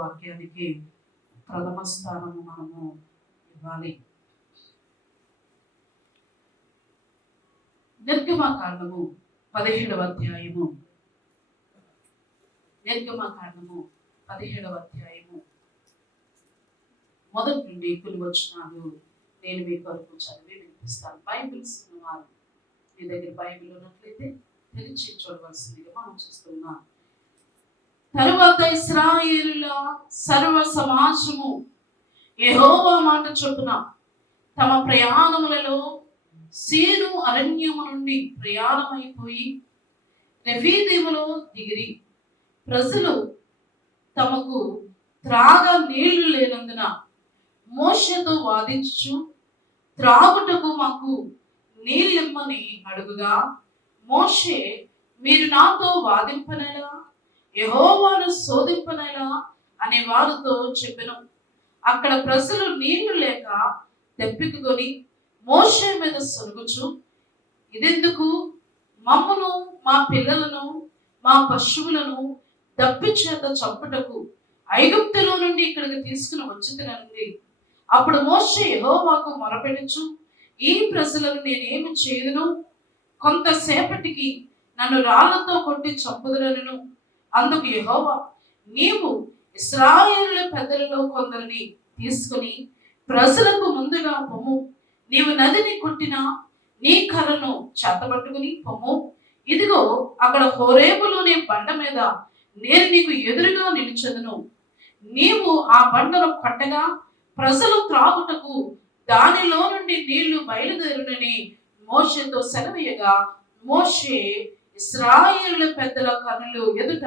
వాక్యానికి ప్రథమ స్థానము మనము ఇవ్వాలి. నిర్గమకాండము 17వ అధ్యాయము, నిర్గమకాండము 17వ అధ్యాయము మొదటి నుండి కొన్ని వచనాలు నేను మీ కొరకు చదివి వినిపిస్తాను. బైబిల్స్ ఉన్నవారు మీ దగ్గర బైబిల్ ఉన్నట్లయితే తెరిచి చూడవలసిందిగా మనం చూస్తున్నాం. తరువాత ఇశ్రాయేలుల సర్వ సమాజము యెహోవా మాట చొప్పున తమ ప్రయాణములలో సీను అరణ్యము నుండి ప్రయాణమైపోయి రెఫీదీములో దిగిరి. ప్రజలు తమకు త్రాగ నీళ్లు లేనందున మోషేతో వాదించుచు త్రాగుటకు మాకు నీళ్ళిమ్మని అడుగుగా, మోషే మీరు నాతో వాదింపనేలా, యెహోవాను శోధింపనేలా అనే వారితో చెప్పెను. అక్కడ ప్రజలు నీళ్లు లేక తెప్పికొని మోషే మీద సొరుగుచు, ఇదెందుకు? మమ్మను, మా పిల్లలను, మా పశువులను దప్పి చేత చంపుటకు ఐగుప్తులో నుండి ఇక్కడికి తీసుకుని వచ్చింది. అప్పుడు మోషే యెహోవాకు మొరపెడుచు, ఈ ప్రజలను నేనేమి చేయదును? కొంతసేపటికి నన్ను రాళ్లతో కొట్టి చంపుదురను. అందుకు యెహోవా, నీవు ఇశ్రాయేలుల పెద్దలలో కొందరిని తీసుకుని ప్రజలకు ముందుగా పొమ్ము. నీవు నదిని కొట్టిన నీ కర్రను చేతబట్టుకుని పొమ్ము. ఇదిగో అక్కడ హోరేబులోని బండ మీద నేను నీకు ఎదురుగా నిలిచెదను. నీవు ఆ బండను కొట్టగా ప్రజలు త్రాగుటకు దానిలో నుండి నీళ్లు బయలుదేరునని మోషేతో సెలవీయగా, మోషే ఇశ్రాయేలుల పెద్దల కన్నులు ఎదుట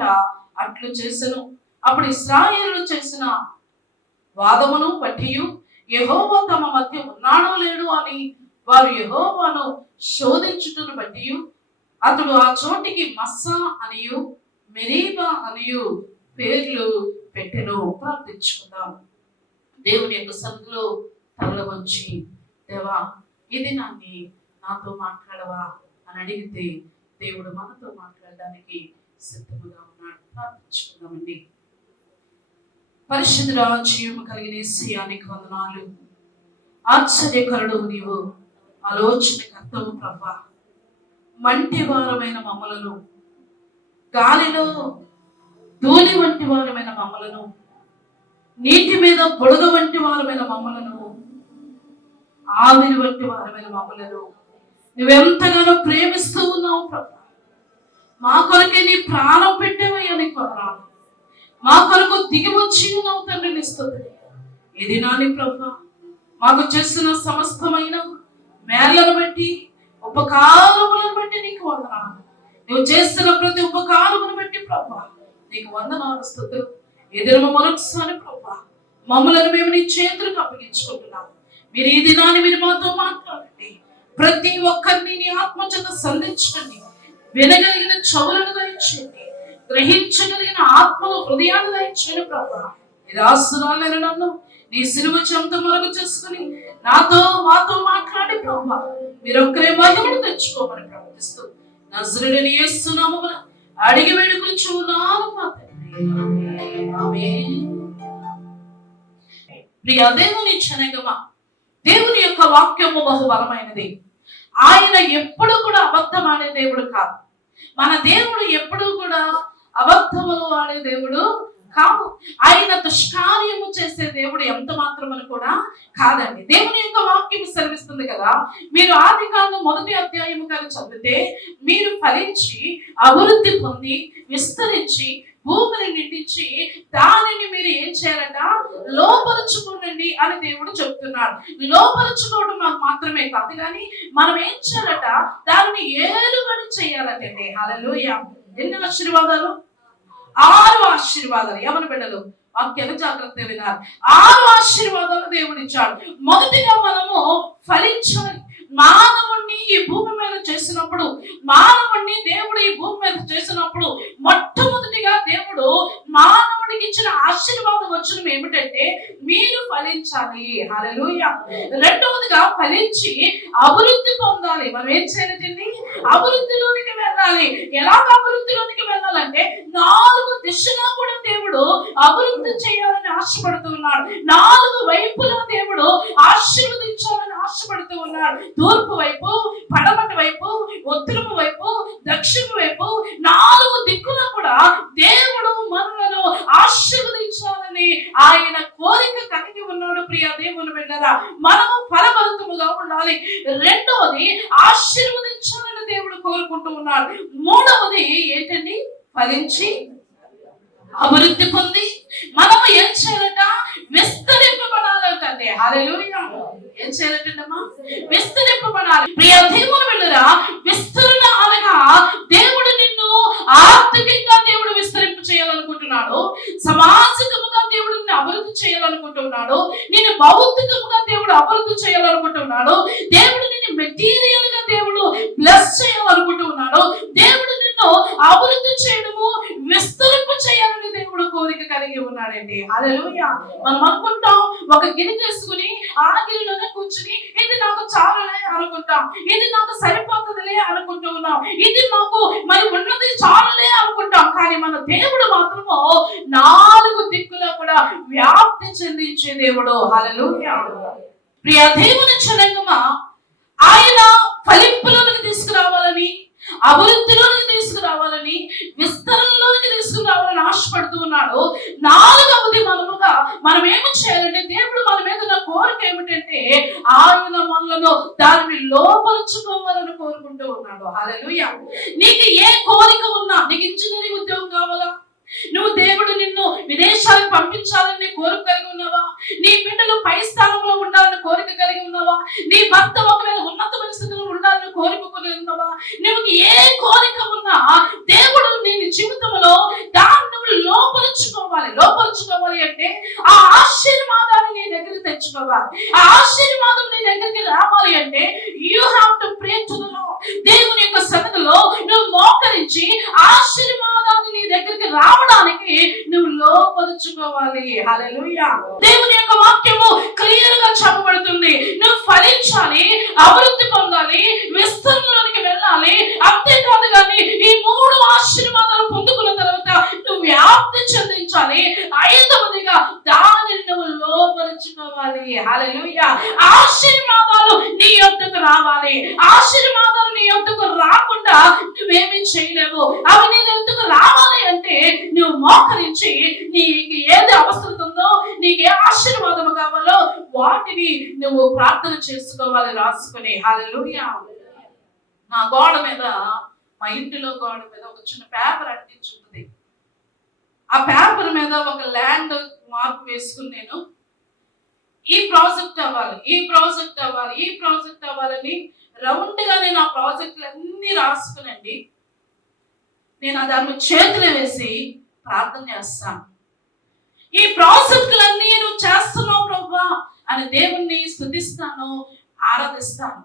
అట్లు చేసెను. అప్పుడు ఇశ్రాయేలు చేసిన వాదమును బట్టి యెహోవా తమ మధ్య ఉన్నాడో లేడు అని వారు యెహోవాను శోధించుటను బట్టి అతడు ఆ చోటికి మస్సా అనియు మెరీబా అనియు పేర్లు పెట్టెను. ప్రార్థించుకుందాం. దేవుని యొక్క సన్నిధిలో తల వంచి, దేవా ఇది నాతో మాట్లాడవా అని అడిగితే దేవుడు మనతో మాట్లాడడానికి సిద్ధముగా ఉన్నాడు. ప్రార్థించుకుందామండి. పరిశుద్ధుడా, జీవము కలిగిన యేసయ్యానికి వందనాలు. ఆశ్చర్యకరుడు నీవు, ఆలోచనకర్తవు ప్రభా. మంటి వారమైన మమ్మలను, గాలిలో ధూళి వంటి వారమైన మమ్మలను, నీటి మీద బుడగ వంటి వారమైన మమ్మలను, ఆవిరి వంటి వారమైన మమ్మలను నువ్వెంతగానో ప్రేమిస్తూ ఉన్నావు ప్రభా. మా కొరకే నీ ప్రాణం పెట్టేవయ్యా, నీకు వందనాలు. మా కొరకు దిగి వచ్చి ఉన్నావు తండ్రి, నీ స్తుతులు. ఇది నాని ప్రభా, మాకు చేసిన సమస్తమైన మేళ్లను బట్టి, ఉపకారములను బట్టి నీకు వందనాలు. నువ్వు చేస్తున్న ప్రతి ఉపకారమును బట్టి ప్రభా నీకు వందనాలు, స్తుతులు. ఎదురు మరొకసారి ప్రభా మమ్మలను మేము నీ చేతులకు అప్పగించుకుంటున్నాము. మీరు ఈ దినాన్ని మీరు మాతో మాట్లాడండి. ప్రతి ఒక్కరిని నీ ఆత్మచేత సంధించండి. వినగలిగిన చెవులను దయచేయండి, గ్రహించగలిగిన ఆత్మను హృదయాన్ని దయచేయండి ప్రభా. ఇది ఆస్తురాలను నన్ను నీ సిలువ చెంత మరుగు చేసుకుని మాతో మాట్లాడి ప్రభా మీరు ఒక్కరే మహిమను తెచ్చుకోమని ప్రార్థిస్తూ నజరేయుడైన యేసు నామమున అడిగి వేడుకొనుచున్నాను మా తండ్రి. ఆమేన్. ప్రియ దేవుని జనగమా, దేవుని యొక్క వాక్యము బహుబలమైనది. ఆయన ఎప్పుడు కూడా అబద్ధం ఆడే దేవుడు కాదు. మన దేవుడు ఎప్పుడు కూడా అబద్ధములు ఆడే దేవుడు కాదు. ఆయన దుష్కార్యము చేసే దేవుడు ఎంత మాత్రమని కూడా కాదండి. దేవుని యొక్క వాక్యం సెలవిస్తుంది కదా, మీరు ఆదికాండం 1వ అధ్యాయము కానీ చదివితే మీరు ఫలించి అభివృద్ధి పొంది విస్తరించి భూమిని నిండించి దానిని మీరు ఏం చేయాలట, లోపరుచుకోండి అని దేవుడు చెప్తున్నాడు. లోపరుచుకోవడం మాత్రమే కాదు కానీ మనం ఏం చేయాలట, దానిని ఏలుబడి చేయాలటండి. హల్లెలూయా. ఎన్ని ఆశీర్వాదాలు? 6 ఆశీర్వాదాలు. ఎవరి బిడ్డలు వాక్యాలు జాగ్రత్త వినాలి. 6 ఆశీర్వాదాలు దేవుడు ఇచ్చాడు. మొదటిగా మనము ఫలించాలి. మానవుణ్ణి ఈ భూమి మీద చేసినప్పుడు, మానవుణ్ణి దేవుడు ఈ భూమి మీద చేసినప్పుడు మొట్టమొదటిగా దేవుడు మానవుడికి ఇచ్చిన ఆశీర్వాదం వచ్చిన ఏమిటంటే మీరు ఫలించాలి. హల్లెలూయా. రెండవదిగా ఫలించి అభివృద్ధి పొందాలి. మనం ఏం చేయాలండి? అభివృద్ధిలోనికి వెళ్ళాలి. ఎలాగ అభివృద్ధిలోనికి వెళ్ళాలంటే 4 దిశలా కూడా దేవుడు అభివృద్ధి చేయాలని ఆశపడుతూ ఉన్నాడు. 4 వైపులా దేవుడు ఆశీర్వదించాలని ఆశపడుతూ ఉన్నాడు. తూర్పు వైపు, పడమటి వైపు, ఉత్తరము వైపు, దక్షిణ వైపు 4 దిక్కులా కూడా దేవుడు మనలను ఆశీర్వదించాలని ఆయన కోరిక కలిగి ఉన్నాడు. ప్రియ దేవుని బిడ్డలారా, మనము ఫలభరితముగా ఉండాలి. రెండవది ఆశీర్వదించాలని దేవుడు కోరుకుంటూ ఉన్నాడు. మూడవది ఏంటండి? ఫలించి అభివృద్ధి పొంది మనము ఏం చేయాలట? విస్తరింపబడాలంటే. హల్లెలూయా. ఏం చేయాలంటమ్మా? విస్తరింపబడాలి. ప్రియ దేవుని బిడ్డలారా, విస్తరణ అనగా దేవుడు నిన్ను ఆర్థికంగా దేవుడు విస్తరింప చేయాలనుకుంటున్నాడు. సామాజికముగా దేవుడు నిన్ను అభివృద్ధి చేయాలనుకుంటున్నాడు. నిన్ను భౌతికముగా దేవుడు అభివృద్ధి చేయాలనుకుంటున్నాడు. దేవుడు నిన్ను మెటీరియల్ గా దేవుడు బ్లెస్ చేయాలనుకుంటున్నాడు. దేవుడు నిన్ను అభివృద్ధి చేయడము, విస్తరింప చేయాలని దేవుడు కోరిక కలిగి ఉన్నాడండి. హల్లెలూయా. మనం అనుకుంటాం, ఒక గిన్నె చేసుకుని ఆ గిన్నెలోనే కూర్చుని ఇది నాకు చాలులే అనుకుంటాం, ఇది నాకు సరిపోతుందిలే అనుకుంటూ ఉన్నాం, ఇది నాకు మరి ఉన్నది చాలులే అనుకుంటాం. కానీ మన దేవుడు మాత్రము 4 దిక్కులో కూడా వ్యాప్తి చెందించే దేవుడు. హల్లెలూయా. ప్రియ దేవుని జనాంగమా, ఆయన ఫలింపులోనికి తీసుకురావాలని, అభివృద్ధిలోనికి తీసుకురావాలని, విస్తరణలోనికి తీసుకురావాలని ఆశపడుతూ ఉన్నాడు. 4వది మనం ఏమి చేయాలంటే, దేవుడు మన మీద ఉన్న కోరిక ఏమిటంటే ఆయన మనలను దానిని లోపరుచుకోవాలని కోరుకుంటూ ఉన్నాడు. హల్లెలూయా. నీకు ఏ కోరిక ఉన్నా, నీకు ఇంజనీరింగ్ ఉద్యోగం కావాలా? నువ్వు దేవుడు నిన్ను విదేశాలకు పంపించాలని కోరిక కలిగి ఉన్నావా? నీ బిడ్డలు పై స్థానంలో ఉండాలని కోరిక కలిగి ఉన్నావా? నీ భర్త ఒకవేళ ఉన్నతమైన స్థితిలో ఉండాలని కోరిక కలిగి ఉన్నావా? నువ్వు ఏ కోరిక ఉన్నా దేవుడు నీ జీవితంలో దాన్ని నువ్వు లోపరుచుకోవాలి. లోపరుచుకోవాలి అంటే ఆ ఆశీర్వాదాన్ని నీ దగ్గరికి తెచ్చుకోవాలి. ఆ ఆశీర్వాదం నీ దగ్గరికి రావాలి అంటే you have to pray to the lord. దేవుని యొక్క సన్నిధిలో నువ్వు మోకరించి ఆశీర్వాదాన్ని నీ దగ్గరికి రావడానికి నువ్వు లోపరుచుకోవాలి. హల్లెలూయా. దేవుని యొక్క వాక్యము క్లియర్ గా చెప్పబడుతుంది. నువ్వు ఫలించాలి, అభివృద్ధి పొందాలి, విస్తరణలోనికి వెళ్ళాలి. అంతేకాదు కానీ ఈ 3 ఆశీర్వాదాలు పొందుకున్న తర్వాత నువ్వు వ్యాప్తి చెందించాలి. 5వదిగా దానిని నువ్వు లోపరుచుకోవాలి. హల్లెలూయా. ఆశీర్వాదాలు నీ యొద్దకు రావాలి. ఆశీర్వాదాలు నీ యొద్దకు రాకుండా నువ్వేమీ చేయలేవు. అవి నీ యొద్దకు రావాలి అంటే నువ్వు మోకరించి నీకు ఏది అవసరం ఉందో, నీకు ఏ ఆశీర్వాదం కావాలో వాటిని నువ్వు ప్రార్థన చేసుకోవాలి, రాసుకుని. హల్లెలూయా. నా గోడ మీద, మా ఇంటిలో గోడ మీద ఒక చిన్న పేపర్ అంటించుంటుంది. ఆ పేపర్ మీద ఒక ల్యాండ్ మార్క్ వేసుకుని నేను ఈ ప్రాజెక్ట్ అవ్వాలి, ఈ ప్రాజెక్ట్ అవ్వాలి, ఈ ప్రాజెక్ట్ అవ్వాలని రౌండ్ గా నేను ఆ ప్రాజెక్టులు అన్ని రాసుకునండి నేను దాన్ని చేతులు వేసి ప్రార్థన చేస్తాను. ఈ ప్రాజెక్టులన్నీ నువ్వు చేస్తున్నావు ప్రభువా అని దేవుణ్ణి స్తుతిస్తాను, ఆరాధిస్తాను.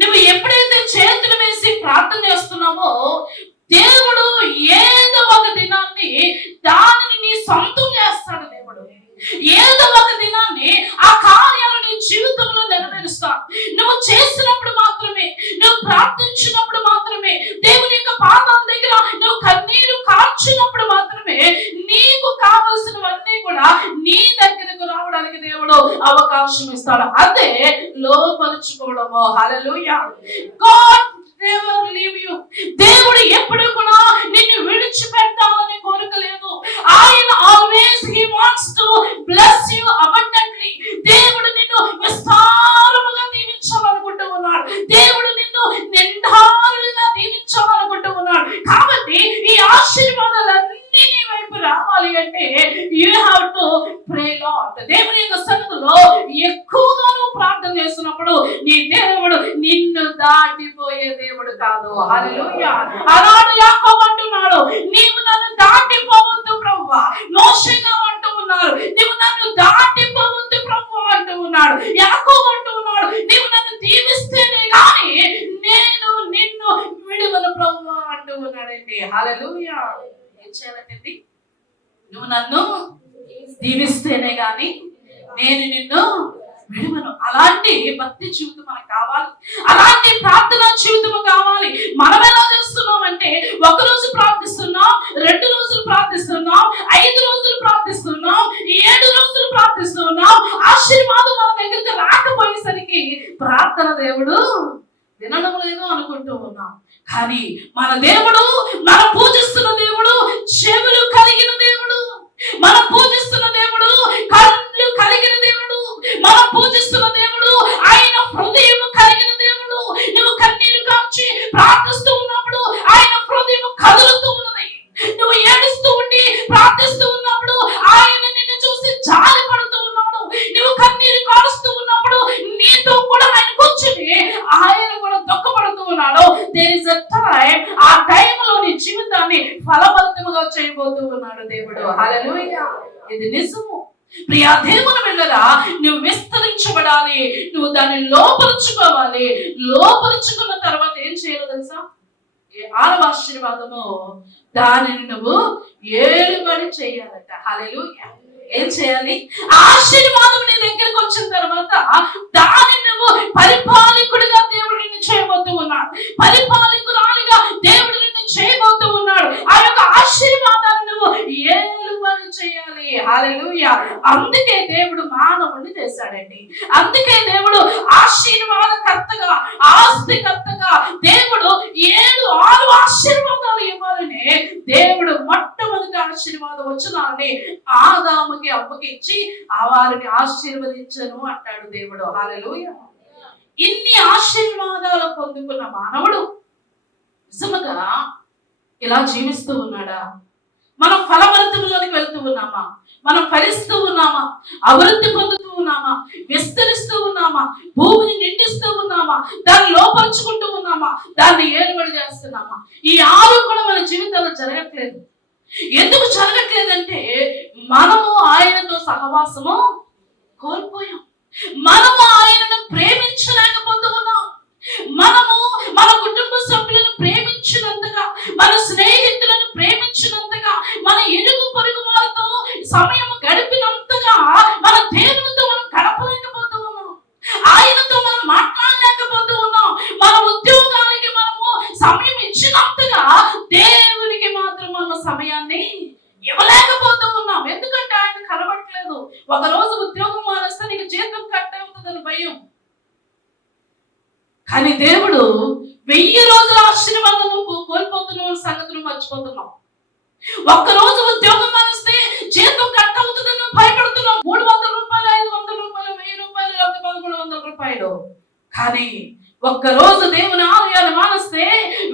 నువ్వు ఎప్పుడైతే చేతులు వేసి ప్రార్థన చేస్తున్నావో దేవుడు ఏదో ఒక దినాన్ని దానిని నీ సొంతం చేస్తాడు. దేవుడు ఏదో ఒక దినాన్ని ఆ కార్యాలు నీ జీవితంలో నెరవేరుస్తాడు. నువ్వు చేసినప్పుడు మాత్రమే, నువ్వు ప్రార్థించినప్పుడు మాత్రమే, దేవుని యొక్క పాదాల దగ్గర నువ్వు కన్నీరు కార్చినప్పుడు మాత్రమే నీకు కావలసినవన్నీ కూడా నీ దగ్గరకు రావడానికి దేవుడు అవకాశం ఇస్తాడు. అదే లోపరుచుకోవడము. Hallelujah. God never leave you. దేవుడు ఎప్పుడు కూడా నిన్ను విడిచిపెట్టాలని కోరుకోలేదు. ఆయన always he wants to bless you abundantly. దేవుడు నిన్ను విస్తారముగా దీవించాలనుకుంటూ ఉన్నాడు. దేవుడు నిన్ను నిండారుగా దీవించాలనుకుంటూ ఉన్నాడు. కాబట్టి ఈ ఆశీర్వాదాలన్నీ నీ వైపు రావాలి అంటే you have to pray lord. దేవుని యొక్క సన్నిధిలో ఎక్కువగా నువ్వు ప్రార్థన చేస్తున్నప్పుడు నీ దేవుడు నిన్ను దాటిపోయే దేవుడు కాదు. హల్లెలూయా. ఆనాడు యాకోబు అంటున్నాడు, నీవు నన్ను దాటిపోవద్దు ప్రభువా. మోషే గారు అంటూ ఉన్నారు, నీవు నన్ను దాటిపోవద్దు ప్రభువా అంటూ ఉన్నాడు. యాకోబు అంటూ ఉన్నాడు, నీవు నన్ను దీవిస్తేనే కానీ నేను నిన్ను విడువను ప్రభువా అంటూ ఉన్నాడండి. హల్లెలూయా. ఏం చేయాలంటే నువ్వు నన్ను దీవిస్తేనే గాని నేను నిన్ను విడువను. అలాంటి భక్తి జీవితం మనకు కావాలి, అలాంటి ప్రార్థన జీవితం కావాలి. మనం ఎలా చేస్తున్నామంటే, ఒక రోజు ప్రార్థిస్తున్నాం, 2 రోజులు ప్రార్థిస్తున్నాం, 5 రోజులు ప్రార్థిస్తున్నాం, 7 రోజులు ప్రార్థిస్తున్నాం, ఆశీర్వాదం మన దగ్గరికి రాకపోయేసరికి ప్రార్థన దేవుడు వినడం లేదు అనుకుంటూ ఉన్నాం. కానీ మన దేవుడు, మనం పూజిస్తున్న దేవుడు చెవులు కలిగిన దేవుడు, మనం పూజిస్తున్న దేవుడు కళ్ళు కలిగిన దేవుడు, మనం పూజిస్తున్న దేవుడు ఆయన హృదయం కలిగిన దేవుడు. నువ్వు కన్నీరు కాచి ప్రార్థిస్తూ ఉన్నప్పుడు ఆయన హృదయం కదులుతూ ఉన్నది. నువ్వు ఏడుస్తూ ఉండి ప్రార్థిస్తూ ఉన్నప్పుడు ఆయన నిన్ను చూసి జాలి పడుతూ ఉన్నాడు. నువ్వు కన్నీరు కారుస్తూ ఉన్నప్పుడు నీతో కూడా ఆయన కూర్చుని ఆయన కూడా దుఃఖపడుతూ ఉన్నాడు. దేర్ ఇస్ ఎ టైం, ఆ టైంలో నీ జీవితాన్ని ఫలవంతముగా చేయబోతూ ఉన్నాడు దేవుడు. హల్లెలూయా. ఇది నిజము. ప్రియా దేవుని బిడ్డలా, నువ్వు విస్తరించబడాలి, నువ్వు దాన్ని లోపరుచుకోవాలి. లోపరుచుకున్న తర్వాత ఏం చేయాలో తెలుసా? 6వ ఆశీర్వాదము, దానిని నువ్వు ఏలుబడి చేయాలట. హల్లెలూయా. ఏం చేయాలి? ఆశీర్వాదం నీ దగ్గరకు వచ్చిన తర్వాత దాన్ని నువ్వు పరిపాలకుడిగా దేవుడు నిన్ను చేయబోతూ ఉన్నాడు, పరిపాలకురాలిగా దేవుడు నిన్ను చేయబోతూ ఉన్నాడు. ఆ యొక్క ఆశీర్వాదాన్ని నువ్వు ఏలుబడి చేయాలి. హల్లెలూయా. అందుకే దేవుడు మానవుడిని చేశాడండి. అందుకే దేవుడు ఆశీర్వాదకర్తగా, ఆస్తికర్తగా దేవుడు 6 ఆశీర్వాదాలు ఇవ్వాలని దేవుడు మొట్టమొదటి ఆశీర్వాదం వచ్చినాన్ని ఆదాముకి అవ్వకి ఇచ్చి వారిని ఆశీర్వదించను అంటాడు దేవుడు. హల్లెలూయా. ఇన్ని ఆశీర్వాదాలు పొందుకున్న మానవుడు నిజముగా ఇలా జీవిస్తూ ఉన్నాడా? మనం ఫలవంతంలోనికి వెళ్తూ ఉన్నామా? మనం ఫలిస్తూ ఉన్నామా? అభివృద్ధి పొందుతూ ఉన్నామా? విస్తరిస్తూ ఉన్నామా? భూమిని నిండిస్తూ ఉన్నామా? దాన్ని లోపరుచుకుంటూ ఉన్నామా? దాన్ని ఏలుబడి చేస్తున్నామా? ఈ 6 కూడా మన జీవితంలో జరగట్లేదు. ఎందుకు జరగట్లేదంటే మనము ఆయనతో సహవాసము కోల్పోయాం. మనము ఆయనను ప్రేమించలేకపోతూ ఉన్నాం. మనము మన కుటుంబ సభ్యులను ప్రేమించినంతగా, మన స్నేహితులను ప్రేమించినంతగా, మన ఇరుగు పొరుగు వారితో సమయం గడిపినంతగా మన దేవునితో మనం గడపలేకపోతూ ఉన్నాం. ఆయనతో మనం మాట్లాడలేకపోతూ ఉన్నాం. మన ఉద్యోగానికి మనము సమయం ఇచ్చినంతగా దేవునికి మాత్రం మనం సమయాన్ని ఇవ్వలేకపోతూ ఉన్నాం. ఎందుకంటే ఆయన కనబడట్లేదు. ఒక రోజు ఉద్యోగం మానేస్తే నీకు జీతం కట్ అవుతుందని భయం. కానీ దేవుడు 1000 రోజుల ఆశీర్వాదం కోల్పోతున్న సంగతులు మర్చిపోతున్నాం. ఒక్కరోజు ఉద్యోగం మానేస్తే జీతం కట్ అవుతుందని భయపడుతున్నాం. 300 రూపాయలు, 500 రూపాయలు, 1000 రూపాయలు, 1300 రూపాయలు. కానీ ఒక్కరోజు దేవుని ఆలయాన్ని మానేస్తే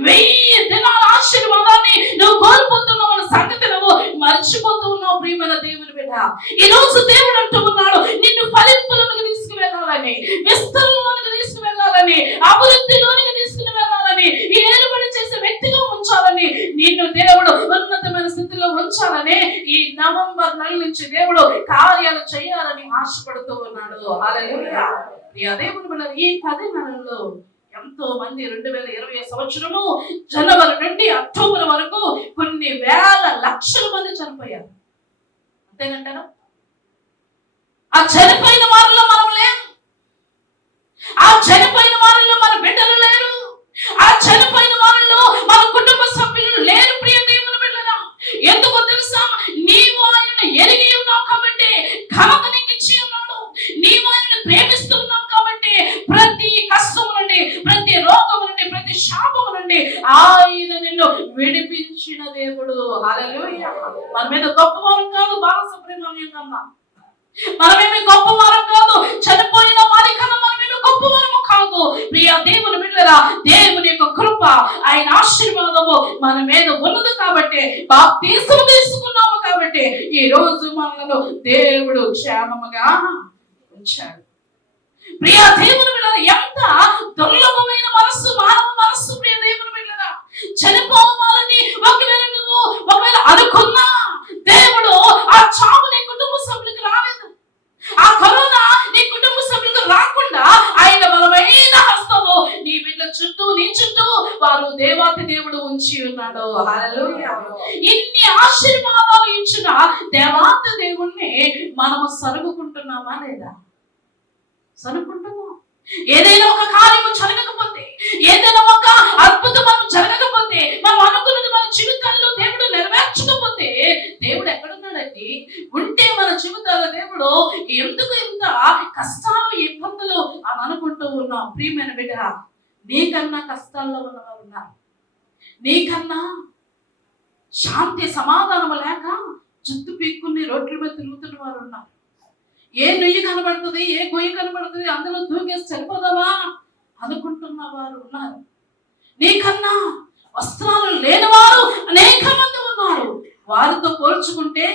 1000 దినాల ఆశీర్వాదాన్ని నువ్వు కోల్పోతున్నావు అన్న సంగతి నువ్వు మర్చిపోతూ ఉన్నావు. ప్రియమైన దేవుని బిడ్డ, ఈ రోజు దేవుడు అంటూ ఉన్నాడు, నిన్ను ఫలింపులోనికి తీసుకువెళ్ళాలని, విస్తరణలోనికి తీసుకువెళ్ళాలని, అభివృద్ధిలోనికి తీసుకుని వెళ్ళాలని, ఏలుబడి చేసే వ్యక్తిగా ఉంచాలని, నిన్ను దేవుడు ఉన్నతమైన స్థితిలో ఉంచాలని ఈ నవంబర్ నెల నుంచి దేవుడు కార్యాలు చేయాలని ఆశపడుతూ ఉన్నాడు. హల్లెలూయా. దేవుని బిడ్డ, ఈ 10 నెలల్లో ఎంతో మంది 2020 సంవత్సరము జనవరి నుండి అక్టోబర్ వరకు కొన్ని వేల లక్షల మంది చనిపోయారు. అంతేనంటారా? ఆ చనిపోయిన వారిలో మనం లేము. ఆ చనిపోయిన వారిలో మన బిడ్డలు లేరు. ఆ చనిపోయిన వారిలో మన కుటుంబ సభ్యులు లేరు. ప్రియ దేవుని బిడ్డలా, ఎందుకో తెలుసా? నీవు ఆయన ఎరిగి ఉన్నావు కాబట్టి ఘనత నీకు ఇచ్చి ఉన్నాడు. నీవు ఆయనను ప్రేమిస్తూ ఉన్నావు కాబట్టి ప్రతి కష్టం నుండి, ప్రతి రోగం నుండి, ప్రతి శాపం నుండి ఆయన నిన్ను విడిపించిన దేవుడు. హల్లెలూయా. మన మీద గొప్పవారం కాదు బాలసుబ్రహ్మణ్యం కన్నా, మనమేమి గొప్పవారం కాదు, చనిపోయిన వారి కన్నా మనమేమి గొప్పవారము కాదు. ప్రియ దేవుని బిడ్డలారా, దేవుని యొక్క కృప, ఆయన ఆశీర్వాదము మన మీద ఉన్నది కాబట్టి, బాప్తిస్మం తీసుకున్నాము కాబట్టి ఈ రోజు మనలను దేవుడు క్షేమముగా ఉంచాడు. ప్రియ దేవుని బిడ్డలారా, ఎంత దుర్లభమైన మనస్సు మానవ మనస్సు. ప్రియ దేవుని బిడ్డలారా, చనిపోవాలని ఒకవేళ అనుకున్నా దేవుడు ఆ చావు నీ కుటుంబ సభ్యులకు రాలేదు. ఆ కరోనా నీ కుటుంబ సభ్యులకు రాకుండా ఆయన బలమైన హస్తము నీ బిడ్డ చుట్టూ, నీ చుట్టూ వారు దేవాతి దేవుడు ఉంచి ఉన్నాడు. హల్లెలూయా. ఇన్ని ఆశీర్వాదాలు ఇచ్చిన దేవాతి దేవుణ్ణి మనము సరుగుకుంటున్నామా లేదా? అనుకుంటున్నాం. ఏదైనా ఒక కార్యము జరగకపోతే, ఏదైనా ఒక అద్భుతం మనం జరగకపోతే, మనం అనుకున్నది మన జీవితాల్లో దేవుడు నెరవేర్చకపోతే దేవుడు ఎక్కడున్నాడండి? ఉంటే మన జీవితాల్లో దేవుడు ఎందుకు ఇంత కష్టాలు ఇబ్బందులు అని అనుకుంటూ ఉన్నాం. ప్రియమైన బిడ్డ, నీకన్నా కష్టాల్లో ఉన్నవారు ఉన్నారు. నీకన్నా శాంతి సమాధానం లేక జుట్టు పీక్కుని రోడ్ల మీద తిరుగుతున్న వారు ఉన్నారు. ఏ నొయ్యి కనబడుతుంది, ఏ గొయ్యి కనబడుతుంది, అందులో దూకేసి చనిపోదామా అనుకుంటున్న వారు ఉన్నారు. నీకన్నా వస్త్రాలు లేని వారు అనేక మంది ఉన్నారు. వారితో పోల్చుకుంటే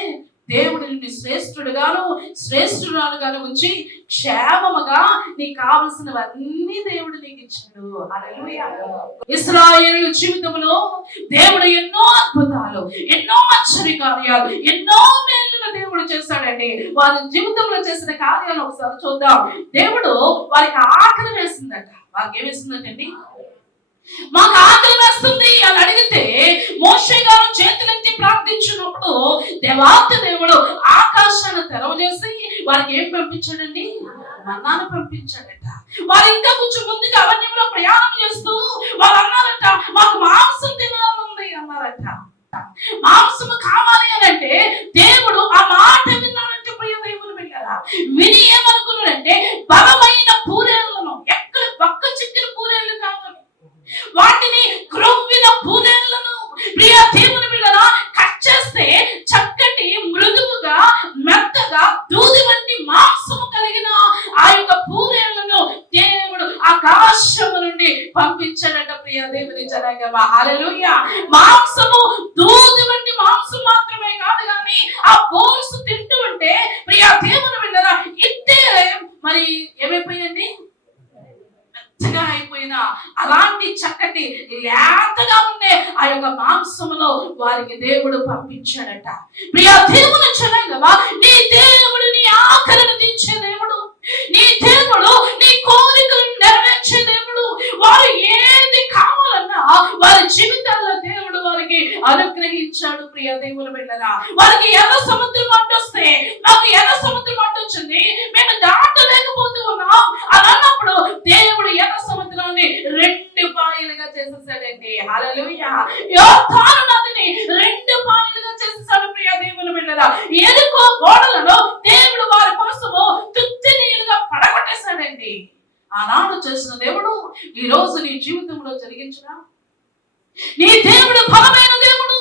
దేవుడు నిన్ను శ్రేష్ఠుడుగాను శ్రేష్ఠురాలుగాను ఉంచి క్షేమముగా నీకు కావలసినవన్నీ దేవుడు నీకు ఇచ్చాడు. హల్లెలూయా. ఇశ్రాయేలు జీవితంలో దేవుడు ఎన్నో అద్భుతాలు, ఎన్నో ఆశ్చర్య కార్యాలు, ఎన్నో మేలును దేవుడు చేశాడండి. వారి జీవితంలో చేసిన కార్యాలు ఒకసారి చూద్దాం. దేవుడు వారికి ఆకలి వేసిందట. వారికి ఏం వేసిందంటండి? మాకు ఆకలి వేస్తుంది అని అడిగితే మోషే గారు చేతులెత్తి ప్రార్థించినప్పుడు దేవాతి దేవుడు ఆకాశాన్ని తెరవజేసి వారికి ఏం పంపించాడండి? మన్నాను పంపించాడట. వారు ఇంకా కొంచెం ముందుగా అరణ్యంలో ప్రయాణం చేస్తూ వారు అన్నారట, మాకు మాంసం తినాలని అన్నారట. మాంసము కావాలి అని అంటే దేవుడు ఆ మాట విన్నాడంటే ప్రియ దేవుని బిడ్డలారా, విని ఏమనుకున్నాడంటే బలమైన పూరేళ్లను, ఎక్కడ పక్క చిక్కిన పూరేళ్లు కావాలి, వాటిని క్రొవ్విన పూరేళ్లను ప్రియ దేవుని బిడ్డలారా కట్ చేస్తే చక్కటి మృదువుగా మెత్తగా దూది వంటి మాంసము కలిగిన ఆ యొక్క పూరేళ్లను దేవుడు ఆకాశము నుండి పంపించాడట. ప్రియ దేవుని జనాంగమా, హల్లెలూయా. మాంసము దూది వంటి మాంసం మాత్రమే కాదు కానీ ఆ బోన్స్ తింటూ ఉంటే ప్రియ దేవుని బిడ్డలారా ఇట్టే మరి ఏమైపోయిందండి? మెత్తగా అయిపోయిన అలాంటి చక్కటి లేతగా ఉండే ఆ యొక్క మాంసములో వారికి దేవుడు పంపించాడట. ప్రియ దేవుని జనాంగమా, నీ దేవుడు నీ ఆకలిని తీర్చే దేవుడు, నీ దేవుడు నీ కోరికలను నెరవేర్చే దేవుడు. వారు ఏది కావాలన్నా వారి జీవితాల్లో దేవుడు వారికి అనుగ్రహించాడు. ప్రియ దేవుని బిడ్డలారా, వారికి ఎర్ర సముద్రం అడ్డొస్తే, నాకు ఎర్ర సముద్రం అడ్డొచ్చింది, మేము దాటలేకపోతూ ఉన్నాం అని అన్నప్పుడు దేవుడు ఎర్ర సముద్రాన్ని 2 పాయలుగా చేసేసాడండి. హల్లెలూయా. యోర్దాను నదిని 2 పాయలుగా చేసేసాడు. ప్రియ దేవుని బిడ్డలారా, ఎరుకో గోడలను దేవుడు వారి కోసము తుత్తినీయులుగా పడగొట్టేశాడండి. ఆనాడు చేసిన దేవుడు ఈ రోజు నీ జీవితంలో జరిగించడా? నీ దేవుడు బలమైన దేవుడు,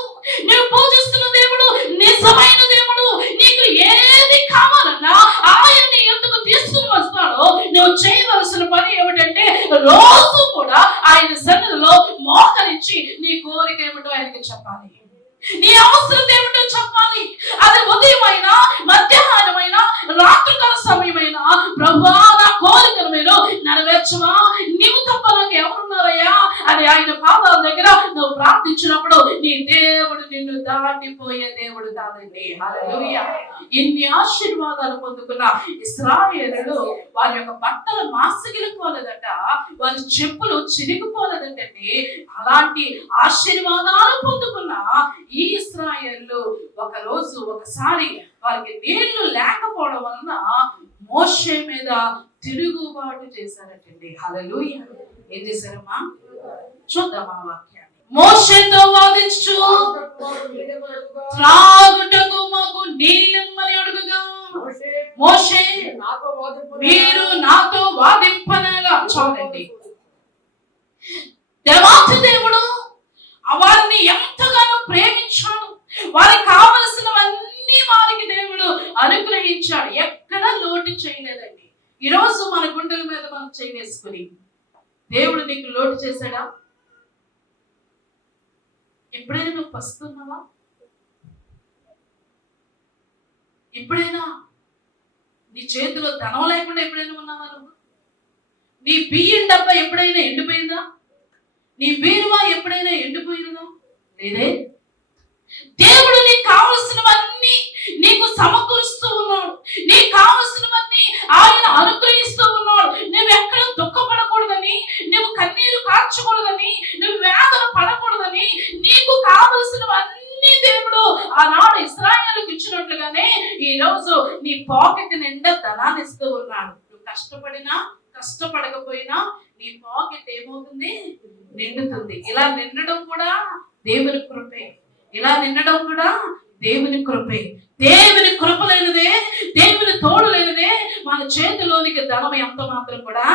నువ్వు పూజిస్తున్న దేవుడు నిజమైన దేవుడు. నీకు ఏది కావాలన్నా ఆయన్ని ఎందుకు తీసుకుని వస్తాడో నువ్వు చేయవలసిన పని ఏమిటంటే రోజు కూడా ఆయన సన్నిధిలో మోకరించి నీ కోరిక ఏమిటో ఆయనకి చెప్పాలి, నీ అవసరం ఏమిటో చెప్పాలి. అది ఉదయమైనా, మధ్యాహ్నమైనా, రాత్రికాల సమయమైనా, ప్రభువా నా కోరికను మీరు నెరవేర్చవా, నీవు తప్ప నాకు ఎవరున్నారయ్యా అని ఆయన పాదాల దగ్గర నువ్వు ప్రార్థించినప్పుడు నీ దేవుడు నిన్ను దాటిపోయే దేవుడు కాదండి. హల్లెలూయా. ఇన్ని ఆశీర్వాదాలు పొందుకున్న ఇశ్రాయేలులు వారి యొక్క బట్టలు మాసిగిలిపోలేదట, వారి చెప్పులు చిరిగిపోలేదంటండి. అలాంటి ఆశీర్వాదాలు పొందుకున్న ఈ ఇశ్రాయేలు ఒకసారి వారికి నీళ్లు లేకపోవడం వలన మోషే మీద తిరుగుబాటు చేశారటండి. హల్లెలూయా. ఏం చేశారమ్మా? చూద్దామా వాక్యాన్ని. మోషేతో వాదించు, త్రాగుటకు మాకు నీళ్ళిమ్మని అడుగుగా, మోషే మీరు నాతో వాదింపనేలా. చూడండి, దేవాతి దేవుడు వారిని ఎంతగానో ప్రేమించాడు. వారికి కావలసినవన్నీ వారికి దేవుడు అనుగ్రహించాడు. ఎక్కడ లోటు చేయలేదండి. ఈరోజు మన గుండెల మీద మనం చేయి వేసుకుని దేవుడు నీకు లోటు చేశాడా? ఎప్పుడైనా నువ్వు పస్తున్నావా? ఎప్పుడైనా నీ చేతిలో ధనం లేకుండా ఎప్పుడైనా ఉన్నావా? నువ్వు నీ బియ్యం డబ్బా ఎప్పుడైనా ఎండిపోయిందా? నీ బీరువా ఎప్పుడైనా ఎండిపోయిందా? లేదే. దేవుడు నీకు కావలసినవన్నీ నీకు సమకూరుస్తూ ఉన్నాడు. నీకు కావలసినవన్నీ ఆయన అనుగ్రహిస్తూ ఉన్నాడు. నువ్వు ఎక్కడ దుఃఖపడకూడదని, నువ్వు కన్నీరు కార్చకూడదని, నువ్వు వేదన పడకూడదని, నీకు కావలసినవన్నీ దేవుడు ఆనాడు ఇశ్రాయేలుకు ఇచ్చినట్లుగానే ఈ రోజు నీ పాకెట్ నిండా ధనాన్ని ఇస్తూ ఉన్నాడు. కష్టపడినా కష్టపడకపోయినా నీ పాకెట్ ఏమవుతుంది? నిండుతుంది. ఇలా నిండడం కూడా దేవుని కృపే. ఇలా నిండడం కూడా దేవుని కృపే. దేవుని కృప లేనిదే, దేవుని తోడు లేనిదే మన చేతిలోనికి ధనం ఎంత మాత్రం కూడా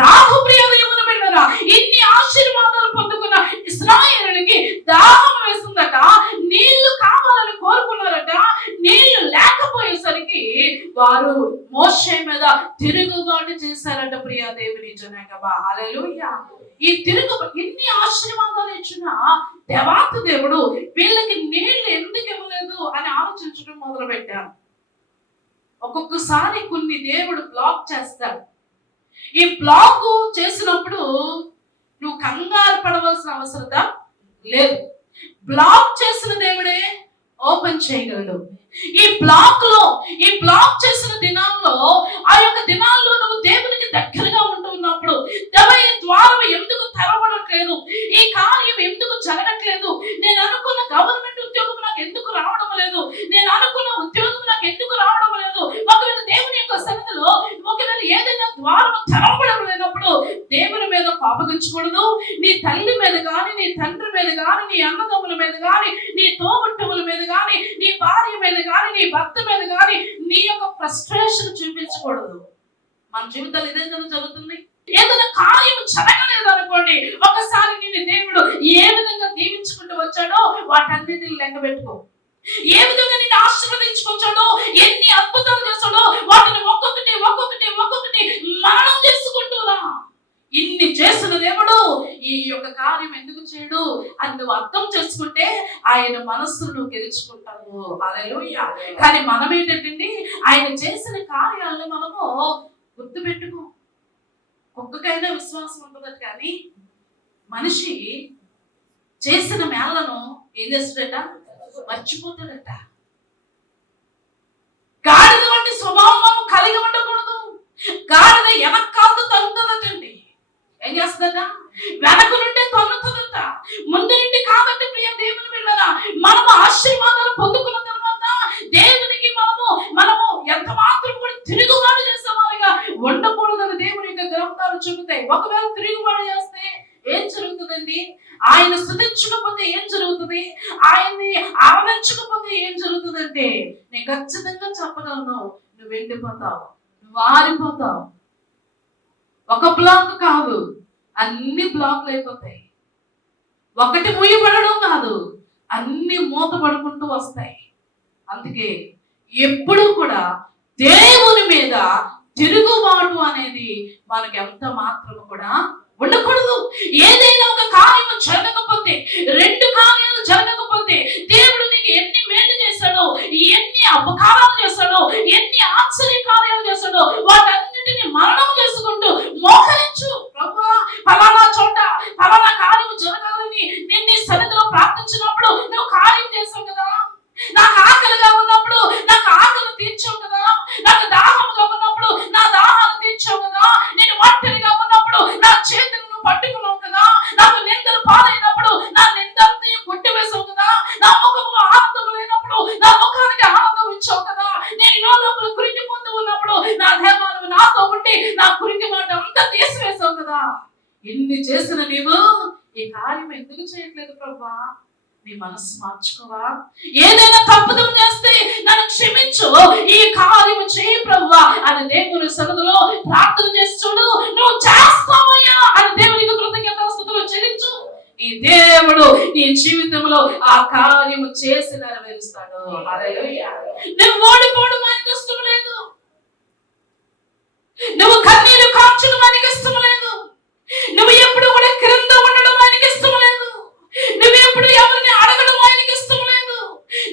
రాహు. ప్రియమును బిడ్డలారా, ఇన్ని ఆశీర్వాదాలు పొందుకున్న ఇశ్రాయేలునికి దాహం వేస్తుందట, నీళ్లు కావాలని కోరుకున్నారట. నీళ్లు లేకపోయేసరికి వారు మోషే మీద తిరుగుబాటు చేశారట. ప్రియ దేవుని జనాంగమా, హల్లెలూయా. ఈ ఇన్ని ఆశీర్వాదాలు ఇచ్చిన దేవాతి దేవుడు వీళ్ళకి నీళ్లు ఎందుకు ఇవ్వలేదు అని ఆలోచించడం మొదలు పెట్టారు. ఒక్కొక్కసారి కొన్ని దేవుడు బ్లాక్ చేస్తాడు. ఈ బ్లాక్ చేసినప్పుడు నువ్వు కంగారు పడవలసిన అవసరం లేదు. బ్లాక్ చేసిన దేవుడే ఓపెన్ చేయగలడు. ఈ బ్లాక్ చేసిన దినాల్లో, ఆ యొక్క దినాల్లో నువ్వు దేవునికి దగ్గరగా ఉంటున్నప్పుడు, ఈ ద్వారం ఎందుకు తెరవడట్లేదు, ఈ కార్యం ఎందుకు జరగట్లేదు, నేను అనుకున్న గవర్నమెంట్ ఉద్యోగం నాకు ఎందుకు రావడం లేదు, నేను అనుకున్న ఉద్యోగం నాకు ఎందుకు రావడం లేదు, ఒకవేళ దేవుని యొక్క సన్నిధిలో ఒకవేళ ఏదైనా ద్వారం తెరవడం లేనప్పుడు దేవుని మీద కోపగించకూడదు. నీ తల్లి మీద కానీ, నీ తండ్రి మీద కానీ, నీ అన్నదమ్ముల మీద కానీ, నీ తోబుట్టువుల మీద కానీ, నీ భార్య మీద కానీ, నీ భర్త మీద కానీ నీ యొక్క ఫ్రస్ట్రేషన్ చూపించకూడదు. మన జీవితాలు ఇదే జరుగుతుంది. ఏదైనా కార్యం జరగలేదు అనుకోండి, ఒకసారి నిన్ను దేవుడు ఏ విధంగా దీవించుకుంటూ వచ్చాడో వాటన్నిటిని లెక్క పెట్టుకో. ఏ విధంగా నిన్ను ఆశీర్వదించుకొచ్చాడో, ఎన్ని అద్భుతాలు చేస్తాడో వాటిని ఒక్కొక్కటి మనం చేసుకుంటూరా. ఇన్ని చేసిన దేవుడు ఈ యొక్క కార్యం ఎందుకు చేయడు అని నువ్వు అర్థం చేసుకుంటే ఆయన మనస్సును నువ్వు గెలుచుకుంటావు. హల్లెలూయా. కానీ మనం ఏంటంటే ఆయన చేసిన కార్యాలను మనము గుర్తు పెట్టుకో. ఒక్కకైనా విశ్వాసం ఉంటుందట, కానీ మనిషి చేసిన మేళ్లను ఏం చేస్తాడట? మర్చిపోతాడట. గాడిద వంటి స్వభావం కలిగి ఉండకూడదు. గాడిద వెనకాలతో తన్నుతుందటండి. ఏం చేస్తుందట? వెనక నుండి తన్నుతుందట, ముందు నుండి కాదంటే. ప్రియ దేవుని బిడ్డలారా, మనము ఆశీర్వాదాలు పొందుకున్న తర్వాత దేవునికి మనము ఎంత మాత్రం కూడా తిరుగుబాటు చేసే వారిగా ఉండకూడదని దేవుని యొక్క గ్రంథాలు చెబుతాయి. ఒకవేళ తిరుగుబాటు చేస్తే ఏం జరుగుతుందండి? ఆయన స్తుతించకపోతే ఏం జరుగుతుంది? ఆయన్ని ఆరాధించకపోతే ఏం జరుగుతుందంటే, నేను ఖచ్చితంగా చెప్పగలను, నువ్వు ఎండిపోతావు, నువ్వు ఆరిపోతావు. ఒక బ్లాక్ కాదు, అన్ని బ్లాక్లు అయిపోతాయి. ఒకటి మూయబడడం కాదు, అన్ని మూతపడుకుంటూ వస్తాయి. అందుకే ఎప్పుడు కూడా దేవుని మీద తిరుగుబాటు అనేది మనకి ఎంత మాత్రం కూడా ఉండకూడదు. ఏదైనా ఒక కార్యము జరగకపోతే, రెండు కార్యాలు జరగకపోతే, దేవుడు నీకు ఎన్ని మేలు చేశాడో, ఎన్ని అపకారాలు చేశాడో, ఎన్ని ఆశ్చర్య కార్యాలు చేశాడో వాటన్నిటిని మరణం చేసుకుంటూ మోకరించు. ప్రభువా, ఫలానా చోట ఫలానా కార్యం జరగాలని నిన్ను సన్నిధిలో ప్రార్థించినప్పుడు నువ్వు కార్యం చేసావు కదా. నాకు ఆకలిగా ఉన్నప్పుడు నాకు ఆకలి తీర్చావు కదా. నాకు దాహంగా ఉన్నప్పుడు నా దాహాన్ని తీర్చావు కదా. నేను ఒంటరిగా ఉన్నప్పుడు నా చేతులను పట్టుకున్నావు కదా. నాకు నిందలు పాలైనప్పుడు నా నిందల్ని కొట్టివేసావు కదా. నా ముఖము ఆనందం లేనప్పుడు నా ముఖానికి ఆనందం ఇచ్చావు కదా. నేను లోపల కురికి పొంది ఉన్నప్పుడు నా దేవాలయం నాతో ఉండి నా కురికి మాట అంతా తీసివేసావు కదా. ఇన్ని చేసిన నీవు ఈ కార్యం ఎందుకు చేయట్లేదు ప్రభా? నీ మనసు మార్చుకోవా? ఏదైనా తప్పుదం చేస్తే నన్ను క్షమించు, ఈ కార్యము చేయి ప్రభువా అని దేవుని సన్నిధిలో ప్రార్థన చేసి చూడు. నువ్వు చేస్తావయ్యా అని దేవునికి కృతజ్ఞతాస్తుతులు చెల్లించు. నీ దేవుడు నీ జీవితంలో ఆ కార్యము చేసి నెరవేరుస్తాడు. హల్లెలూయా. నువ్వు ఓడిపోవడం ఆయనకి ఇష్టం లేదు. నువ్వు కన్నీరు కార్చడం ఆయనకి ఇష్టం లేదు. నువ్వు ఎప్పుడు కూడా క్రింద ఉండడం ఆయనకి ఇష్టం లేదు. నువ్వు ఎప్పుడు ఎవరిని అడగడం ఆయనకి ఇష్టం లేదు.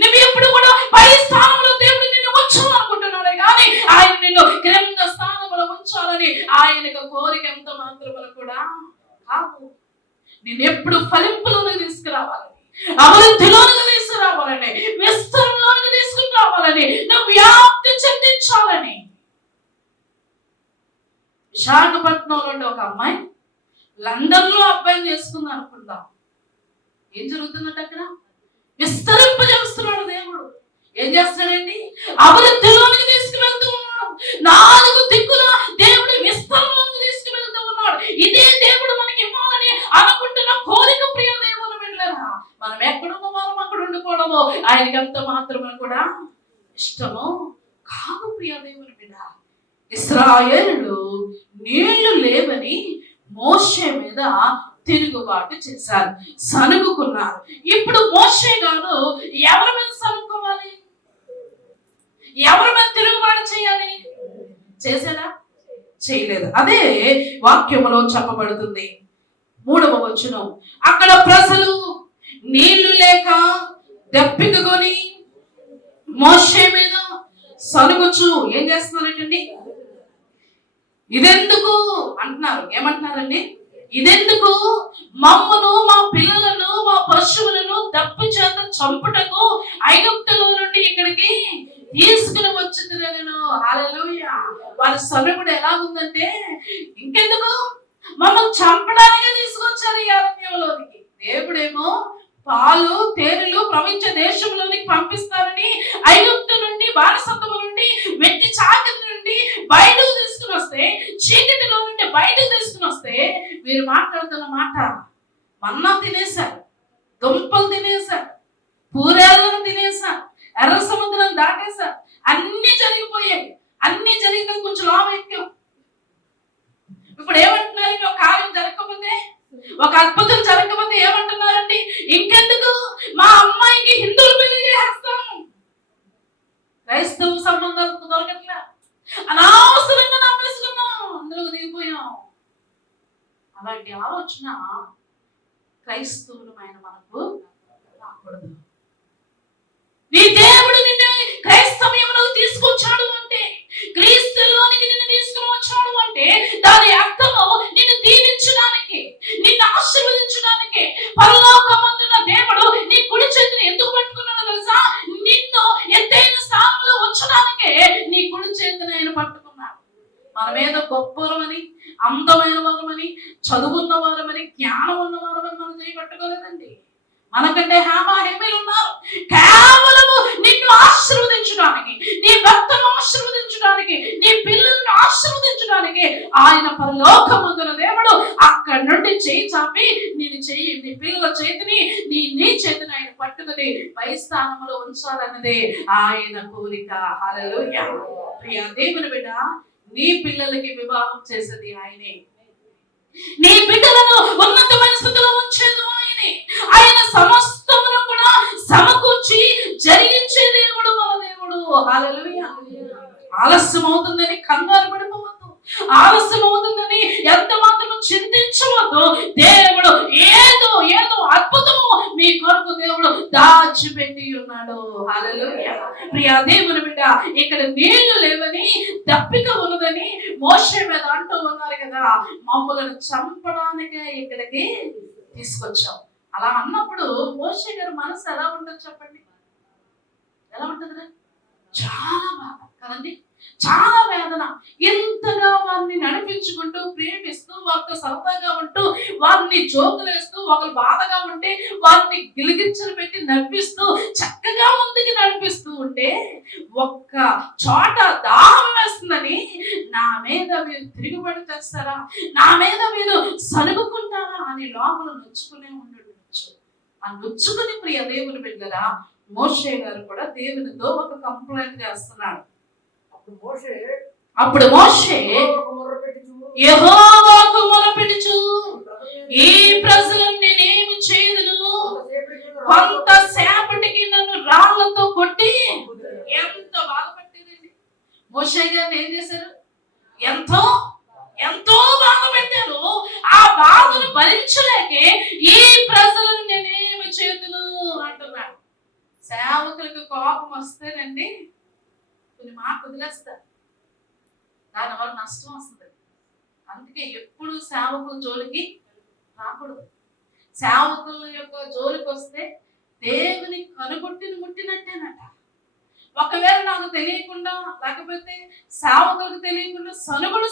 నువ్వు ఎప్పుడు కూడా పై స్థానంలో దేవుడు నిన్ను ఉంచాలనుకుంటున్నాడే కానీ ఆయన నిన్ను క్రింద స్థానంలో ఉంచాలని ఆయనకు కోరిక ఎంత మాత్రమే కూడా కాదు. నేను ఎప్పుడు ఫలింపులోకి తీసుకురావాలని, అభివృద్ధిలోనికి తీసుకురావాలని, విస్తరణలోనికి తీసుకుని రావాలని, నువ్వు వ్యాప్తి చెందించాలని. విశాఖపట్నంలో ఉండే ఒక అమ్మాయి లండన్ లో అబ్బాయిని చేసుకుంది అనుకుందాం. ఏం జరుగుతుందంటే అక్కడ విస్తరింపజేస్తున్నాడు దేవుడు. ఏం చేస్తాడండి? అభివృద్ధిలోనికి తీసుకువెళ్తూ ఉన్నాడు. 4 దిక్కుల దేవుడు ఇదే దేవుడు మనకి ఇవ్వాలని అనుకుంటున్న కోరిక ప్రియ దేవుని బిడ్డలారా. మనం ఎక్కడున్న వారం అక్కడ ఉండిపోవడము ఆయనకి అంత మాత్రమే కూడా ఇష్టము కాదు ప్రియ దేవుని బిడ్డ. ఇశ్రాయేలులు నీళ్లు లేవని మోషే మీద తిరుగుబాటు చేశారు, సనుగుకున్నారు. ఇప్పుడు మోషే గారు ఎవరి మీద సనుక్కోవాలి? ఎవరి మీద తిరుగుబాటు చేయాలి? చేశారా? చేయలేదు. అదే వాక్యములో చెప్పబడుతుంది. 3వ వచనం, అక్కడ ప్రజలు నీళ్లు లేక దప్పికగొని మోషే మీద సనుగుచు ఏం చేస్తున్నారంటండి? ఇదెందుకు అంటున్నారు. ఏమంటున్నారండి? ఇదెందుకు? మమ్మను, మా పిల్లలను, మా పశువులను దప్పు చేత చంపుటకు ఐగుప్తులో నుండి ఇక్కడికి తీసుకుని వచ్చింది నేను. హల్లెలూయా. వారి సనుగుడు ఎలాగుందంటే, ఇంకెందుకు మమ్మల్ని చంపడానికే తీసుకొచ్చారు ఈ అరణ్యంలోనికి. దేవుడేమో పాలు తేనెలు ప్రపంచ దేశంలోనికి పంపిస్తారని ఐగుప్తు నుండి, బానిసత్వం నుండి, వెట్టి చాకరి నుండి బయటకు తీసుకుని వస్తే, చీకటిలో నుండి బయటకు తీసుకుని వస్తే వీరు మాట్లాడుతున్న మాట, మన్నా తినేశారు, దుంపలు తినేశారు, పూరేళ్లను తినేశారు, ఎర్ర సముద్రం దాటేశారు. అన్ని జరిగిపోయాయి. అన్ని జరిగితే కొంచెం లాభం ఎక్కాం. ఇప్పుడు ఏమంటున్నారు? ఒక కార్యం జరగకపోతే, ఒక అద్భుతం జరగకపోతే ఏమంటున్నారండి? ఇంకెందుకు మా అమ్మాయికి హిందువులు పెళ్లి చేస్తాం, క్రైస్తవ సంబంధాలు దొరకట్లే, అనవసరంగా నమ్మేసుకున్నాం, అందులో దిగిపోయాం. అలాంటి ఆలోచన క్రైస్తవులమైన మనకు రాకూడదు. నీ దేవుడు నిన్ను క్రైస్తవ్యంలోకి తీసుకొచ్చాడు అంటే, క్రీస్తులోనికి నిన్ను తీసుకుని వచ్చాడు అంటే దాని అర్థము నిన్ను దీవించడానికి, నిన్ను ఆశీర్వదించడానికి. పరలోకమందున దేవుడు నీ కుడి చేతిని ఎందుకు పట్టుకున్నాడో తెలుసా? నిన్ను ఎత్తైన స్థానంలో ఉంచడానికే నీ కుడి చేతిని ఆయన పట్టుకున్నాడు. మన మీద గొప్పవరమని, అందమైన వారమని, చదువున్న వారమని, జ్ఞానం ఉన్న వారమని మనం చేయబట్టుకోలేదండి. మనకంటే హేమీలు ఉన్నారు. కేవలము నిన్ను ఆశీర్వదించడానికి, నీ భర్తను ఆశీర్వదించడానికి, నీ పిల్లలను ఆశీర్వదించడానికి ఆయన పరలోకమందున దేవుడు అక్కడి నుండి చేయి చాపి నేను చెయ్యి, నీ పిల్లల చేతిని, నీ చేతిని ఆయన పట్టుకుని పై స్థానంలో ఉంచాలన్నదే ఆయన కోరిక. హల్లెలూయా. ప్రియ దేవుని బిడ్డ, నీ పిల్లలకి వివాహం చేసేది ఆయనే. నీ బిడ్డలను ఉన్నతమైన స్థితిలో ఉంచేది ఆయనే. ఆయన సమస్తమును కూడా సమకూర్చి జరిగించే దేవుడు మన దేవుడు. హల్లెలూయా. ఆలస్యం అవుతుందని కంగారు పడిపోవద్దు, ఆలస్యం అవుతుందని ఎంత మాత్రం చింతించవద్దు. దేవుడు ఏదో అద్భుతము మీ కొరకు దేవుడు దాచిపెట్టి ఉన్నాడు. హల్లెలూయా. ప్రియ దేవుని బిడ్డ, ఇక్కడ నీళ్లు లేవని, దప్పిక ఉన్నదని మోషే మీద అంటూ ఉన్నారు కదా, మమ్మలను చంపడానికే ఇక్కడికి తీసుకొచ్చాం. అలా అన్నప్పుడు మోషే గారి మనసు ఎలా ఉంటుంది చెప్పండి? ఎలా ఉంటుంది? చాలా బాధ కదండి, చాలా వేదన. ఎంతగా వారిని నడిపించుకుంటూ, ప్రేమిస్తూ, వారితో సరదాగా ఉంటూ, వారిని జోకులేస్తూ, ఒకరు బాధగా ఉంటే వారిని గిలిగించలు పెట్టి నడిపిస్తూ, చక్కగా ముందుకు నడిపిస్తూ ఉంటే ఒక్క చోట దాహం వేస్తుందని నా మీద మీరు తిరుగుబడి చేస్తారా, నా మీద మీరు సనుగుకుంటారా అని లోపల నొచ్చుకునే ఉండొచ్చు. ఆ నొచ్చుకుని ప్రియ దేవుని బిడ్డరా, మోషే గారు కూడా దేవునితో ఒక కంప్లైంట్ చేస్తున్నాడు. అప్పుడు మోషే యెహోవాకు మొరపెట్టుచు, ఈ ప్రజలను నేనేమి చేయదును, కొంతసేపటికి నన్ను రాళ్లతో కొట్టి. ఎంత బాధపట్టేదండి మోషే గారిని. ఏం చేశారు? ఎంతో బాధ పెట్టారు. ఆ బాధను భరించలేకే ఈ ప్రజలను నేనేమి చేయదును అంటున్నాడు. సేవకులకు కోపం వస్తేనండి కొన్ని మాట వదిలేస్తారు, దానివల్ల నష్టం వస్తుంది. అందుకే ఎప్పుడు సేవకుల జోలికి రాకూడదు. సేవకుల యొక్క జోలికి వస్తే దేవుని ముట్టినట్టేనట. ఒకవేళ నాకు తెలియకుండా, లేకపోతే సేవకులకు తెలియకుండా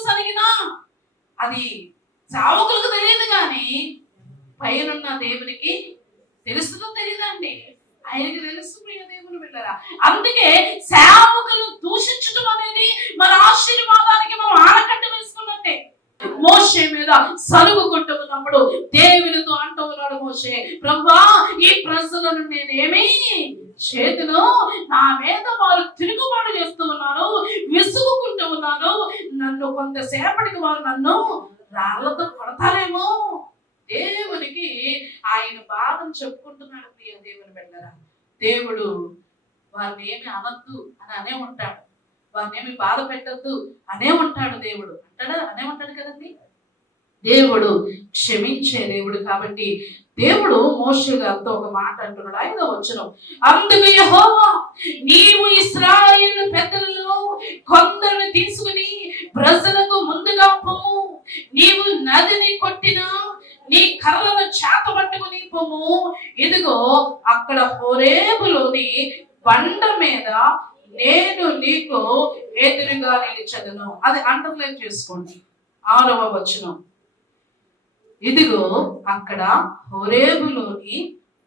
సనిగినా అది సేవకులకు తెలియదు, కానీ పైనున్న దేవునికి తెలుస్తుందో తెలియదండి, ఆయనకి తెలుసు. ప్రియ దేవుని బిడ్డలారా, అందుకే సేవకులను దూషించడం అనేది మన ఆశీర్వాదానికి మనం ఆనకట్ట వేసుకున్నట్టే. మోషే మీద సలుగుకుంటూ ఉన్నప్పుడు దేవునితో అంటూ ఉన్నాడు మోషే, ప్రభువా ఈ ప్రజలను నేనేమి చేతును, నా మీద వారు తిరుగుబాటు చేస్తూ ఉన్నారు, విసుగుకుంటూ ఉన్నారు, నన్ను కొంతసేపటికి వారు నన్ను రాళ్లతో కొడతారేమో. దేవునికి ఆయన బాధను చెప్పుకుంటున్నాడు. ప్రియ దేవుని బిడ్డలారా, దేవుడు వారిని ఏమి అనొద్దు అని అనే ఉంటాడు, వారిని ఏమి బాధ పెట్టద్దు అనే ఉంటాడు. దేవుడు అనే ఉంటాడు కదండి. దేవుడు క్షమించే దేవుడు. కాబట్టి దేవుడు మోషే గారితో ఒక మాట అంటున్నాడు. 5వ వచనం, అందుకు యెహోవా, నీవు ఇశ్రాయేలు పెద్దలలో కొందరిని తీసుకుని ప్రజలకు ముందుగా పోము, నీవు నదిని కొట్టినా నీ కర్రను చేత పట్టుకుని పోము, ఇదిగో అక్కడ హోరేబులోని బండ మీద నేను నీకు ఎదురుగా నిలిచెదను. అది అండర్లైన్ చేసుకోండి. 6వ వచనం, ఇదిగో అక్కడ హోరేబులోని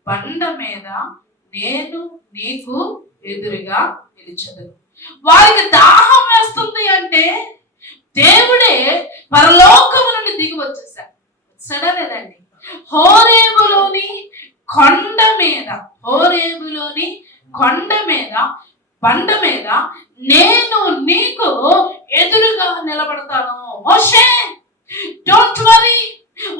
బండ మీద నేను నీకు ఎదురుగా నిలిచెదను. వారికి దాహం వేస్తుంది అంటే దేవుడే పరలోకము నుండి దిగి వచ్చేసాడు. సడలేదండి. హోరేబులోని కొండ మీద, హోరేబులోని కొండ మీద బండ మీద నేను నీకు ఎదురుగా నిలబడతాను. మోషే, డోంట్ వరీ,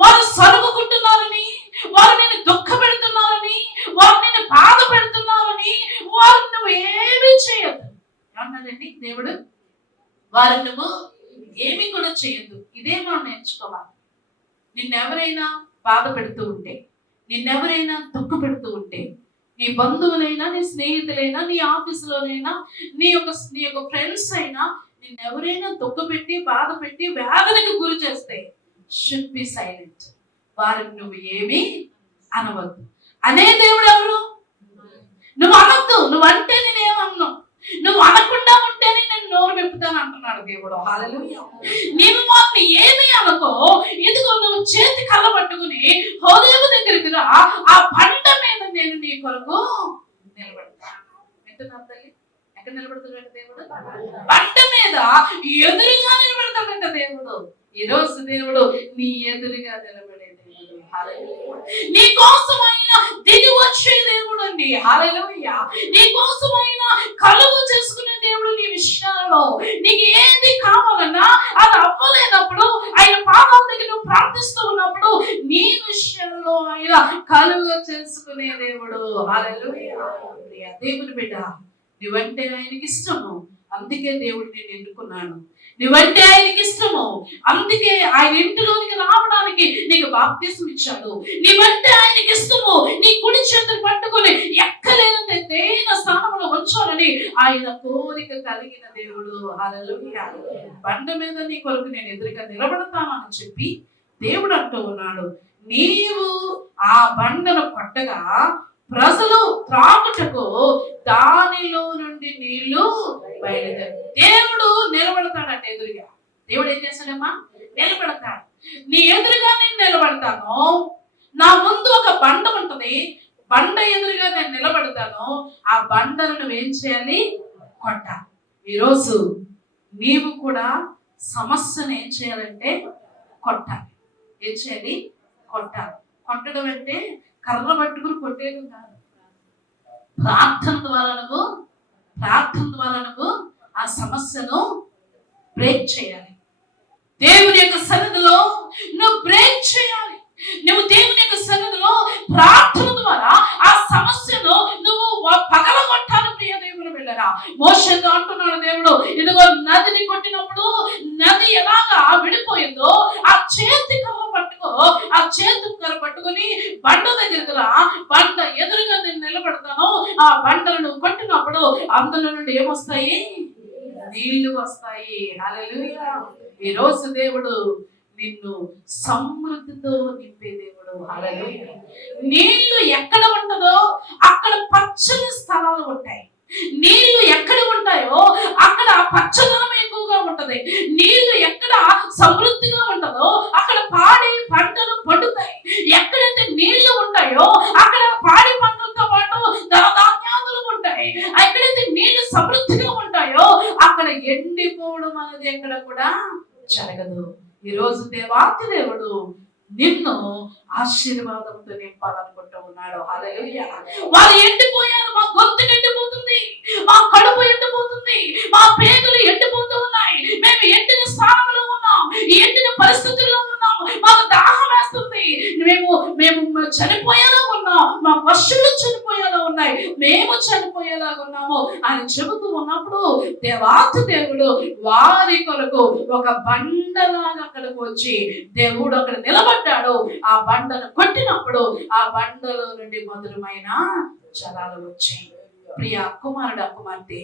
వారు సలుగుకుంటున్నారని, వారు నేను దుఃఖ పెడుతున్నారని, వారు నేను బాధ పెడుతున్నారని వారు నువ్వు ఏమీ చేయొద్దు. ఏమన్నాడండి దేవుడు? వారు నువ్వు ఏమి కూడా చేయొద్దు. ఇదే మనం నేర్చుకోవాలి. నిన్నెవరైనా బాధ పెడుతూ ఉంటే, నిన్నెవరైనా దుఃఖ పెడుతూ ఉంటే, నీ బంధువులైనా, నీ స్నేహితులైనా, నీ ఆఫీసులోనైనా, నీ యొక్క ఫ్రెండ్స్ అయినా నిన్నెవరైనా దుఃఖ పెట్టి, బాధ పెట్టి, వేదనకు గురి చేస్తే షుడ్ బి సైలెంట్. వారిని నువ్వు ఏమీ అనవద్దు. అనే దేవుడు ఎవరు? నువ్వు అనొద్దు. నువ్వంటే నేనేమన్నావు, నువ్వు అనకుండా ఉంటేనే నేను నోరు విప్పుతాను అంటున్నాడు దేవుడు. హల్లెలూయా. నీవు వారిని ఏమి అనుకో, ఇదిగో నువ్వు చేతి కళ్ళ పట్టుకుని హోరేబు దగ్గరికి రా, ఆ బండ మీద నేను నీ కొరకు నిలబడతాను. వింటున్నావు తల్లి? ఎక్కడ నిలబడుతున్నాడు దేవుడు? బండ మీద ఎదురుగా నిలబడతాడంట దేవుడు. ఈ రోజు దేవుడు నీ ఎదురుగా నిలబడే దేవుడు. హల్లెలూయా. నీ కోసమైనా దిగి వచ్చే దేవుడు అండి. హల్లెలూయా. నీ కోసమైనా కలుగు చేసుకునే దేవుడు. నీ విషయాలలో నీకు ఏది కావాలన్నా అది అవ్వలేనప్పుడు ఆయన పాదాల దగ్గర నువ్వు ప్రార్థిస్తూ ఉన్నప్పుడు నీ విషయంలో ఆయన కలుగు చేసుకునే దేవుడు. హల్లెలూయా. దేవుని బిడ్డ, నువ్వంటే ఆయనకి ఇష్టము, అందుకే దేవుడు నేను ఎన్నుకున్నాను. నువ్వంటే ఆయనకి ఇష్టము, అందుకే ఆయన ఇంటిలోనికి రావడానికి నీకు బాప్తిసం ఇచ్చాడు. నువ్వంటే ఆయనకి ఇష్టము, నీ కుడి చేతులు పట్టుకుని ఎక్కలేనంత ఎత్తైన స్థానంలో ఉంచాలని ఆయన కోరిక కలిగిన దేవుడు. హల్లెలూయా. బండ మీద నీ కొరకు నేను ఎదురుగా నిలబడతానని చెప్పి దేవుడు అంటూ ఉన్నాడు. నీవు ఆ బండను కొట్టగా ప్రజలు త్రాగుటకు దానిలో నుండి నీళ్లు బయలుదేరు. దేవుడు నిలబడతాడంట ఎదురుగా. దేవుడు ఏం చేస్తాడమ్మా? నిలబడతాడు. నీ ఎదురుగా నేను నిలబడతాను. నా ముందు ఒక బండ ఉంటది, బండ ఎదురుగా నేను నిలబడతాను. ఆ బండను నువ్వేం చేయాలి? కొట్టాలి. ఈరోజు నీవు కూడా సమస్యను ఏం చేయాలంటే కొట్టాలి. ఏం చేయాలి? కొట్టాలి. కొట్టడం అంటే కర్ర పట్టుకుని కొట్టేయడం కాదు. ప్రార్థన ద్వారా నువ్వు ఆ సమస్యను బ్రేక్ చేయాలి. దేవుని యొక్క సన్నిధిలో నువ్వు బ్రేక్ చేయాలి. నువ్వు దేవుని యొక్క సన్నిధిలో ప్రార్థన ద్వారా ఆ సమస్యను నువ్వు పగలగొట్టాలి. ప్రియ దేవుని బిడ్డలారా, మోషేతో అంటున్నాడు దేవుడు, ఇదిగో నదిని కొట్టినప్పుడు నది ఎలాగా విడిపోయిందో ఆ చేతి కర్ర పట్టుకుని బండ దగ్గరకు రా, బండ ఎదురుగా నేను నిలబడతాను. ఆ బండను నువ్వు కొట్టినప్పుడు అందులో నుండి ఏమొస్తాయి? నీళ్లు వస్తాయి. హల్లెలూయా. ఈ రోజు దేవుడు నిన్ను సమృద్ధితో నింపే దేవుడు. హల్లెలూయా. నీళ్లు ఎక్కడ ఉంటుందో అక్కడ పచ్చని స్థలాలు ఉంటాయి. నీళ్లు ఎక్కడ ఉంటాయో అక్కడ పచ్చదనం ఎక్కువగా ఉంటది. నీళ్లు ఎక్కడ సమృద్ధిగా ఉంటుందో అక్కడ పాడి పంటలు పండుతాయి. ఎక్కడైతే నీళ్లు ఉంటాయో అక్కడ పాడి పంటలతో పాటు ధనధాన్యాదులు ఉంటాయి. ఎక్కడైతే నీళ్లు సమృద్ధిగా ఉంటాయో అక్కడ ఎండిపోవడం అనేది ఎక్కడ కూడా జరగదు. ఈరోజు దేవాతి దేవుడు నిన్ను ఆశీర్వాదంతో నింపాలనుకుంటూ ఉన్నాడు. హల్లెలూయా. వారు ఎండిపోయారు, మా గొంతు ఎండిపోతుంది, మా కడుపు ఎండిపోతుంది, మా పేగులు ఎండిపోతూ ఉన్నాయి, మేము ఎండిన స్థానంలో ఉన్నాం, ఎండిన పరిస్థితుల్లో ఉన్నాం, మాకు దాహం వేస్తుంది, మేము మేము చనిపోయేలా ఉన్నాం, మా పశువులు చనిపోయేలా ఉన్నాయి, మేము చనిపోయేలా ఉన్నాము అని చెబుతూ ఉన్నప్పుడు దేవాతి దేవుడు వారి కొరకు ఒక బండలాగా అక్కడికి వచ్చి దేవుడు అక్కడ నిలబడ్డాడు. ఆ బండను కొట్టినప్పుడు ఆ బండలో నుండి మధురమైన జలాలు వచ్చాయి. ప్రియ కుమారుడు, కుమార్తె,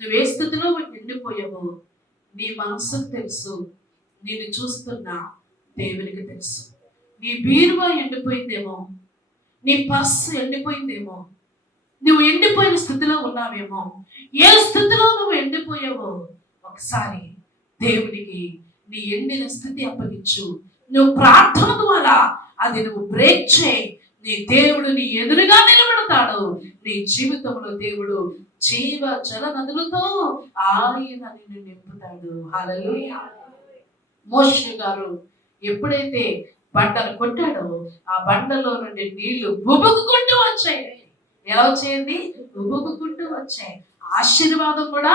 నువ్వే స్థితిలో ఎండిపోయావు నీ మనసుకు తెలుసు, నేను చూస్తున్నా దేవునికి తెలుసు. నీ బీరువా ఎండిపోయిందేమో, నీ పర్సు ఎండిపోయిందేమో, నువ్వు ఎండిపోయిన స్థితిలో ఉన్నావేమో. ఏ స్థితిలో నువ్వు ఎండిపోయావో ఒకసారి దేవునికి నీ ఎండిన స్థితి అప్పగించు. నువ్వు ప్రార్థన ద్వారా అది నువ్వు బ్రేక్ చేయి. నీ దేవుడు నీ ఎదురుగా నిలబడతాడు. నీ జీవితంలో దేవుడు జీవ జల నదులతో ఆయన నిన్ను నింపుతాడు. హల్లెలూయా. మోషే గారు ఎప్పుడైతే బండను కొట్టాడో ఆ బండలో నుండి నీళ్లు ఉబుకుకుంటూ వచ్చాయి. ఎలా వచ్చేది? ఉబుకుకుంటూ వచ్చాయి. ఆశీర్వాదం కూడా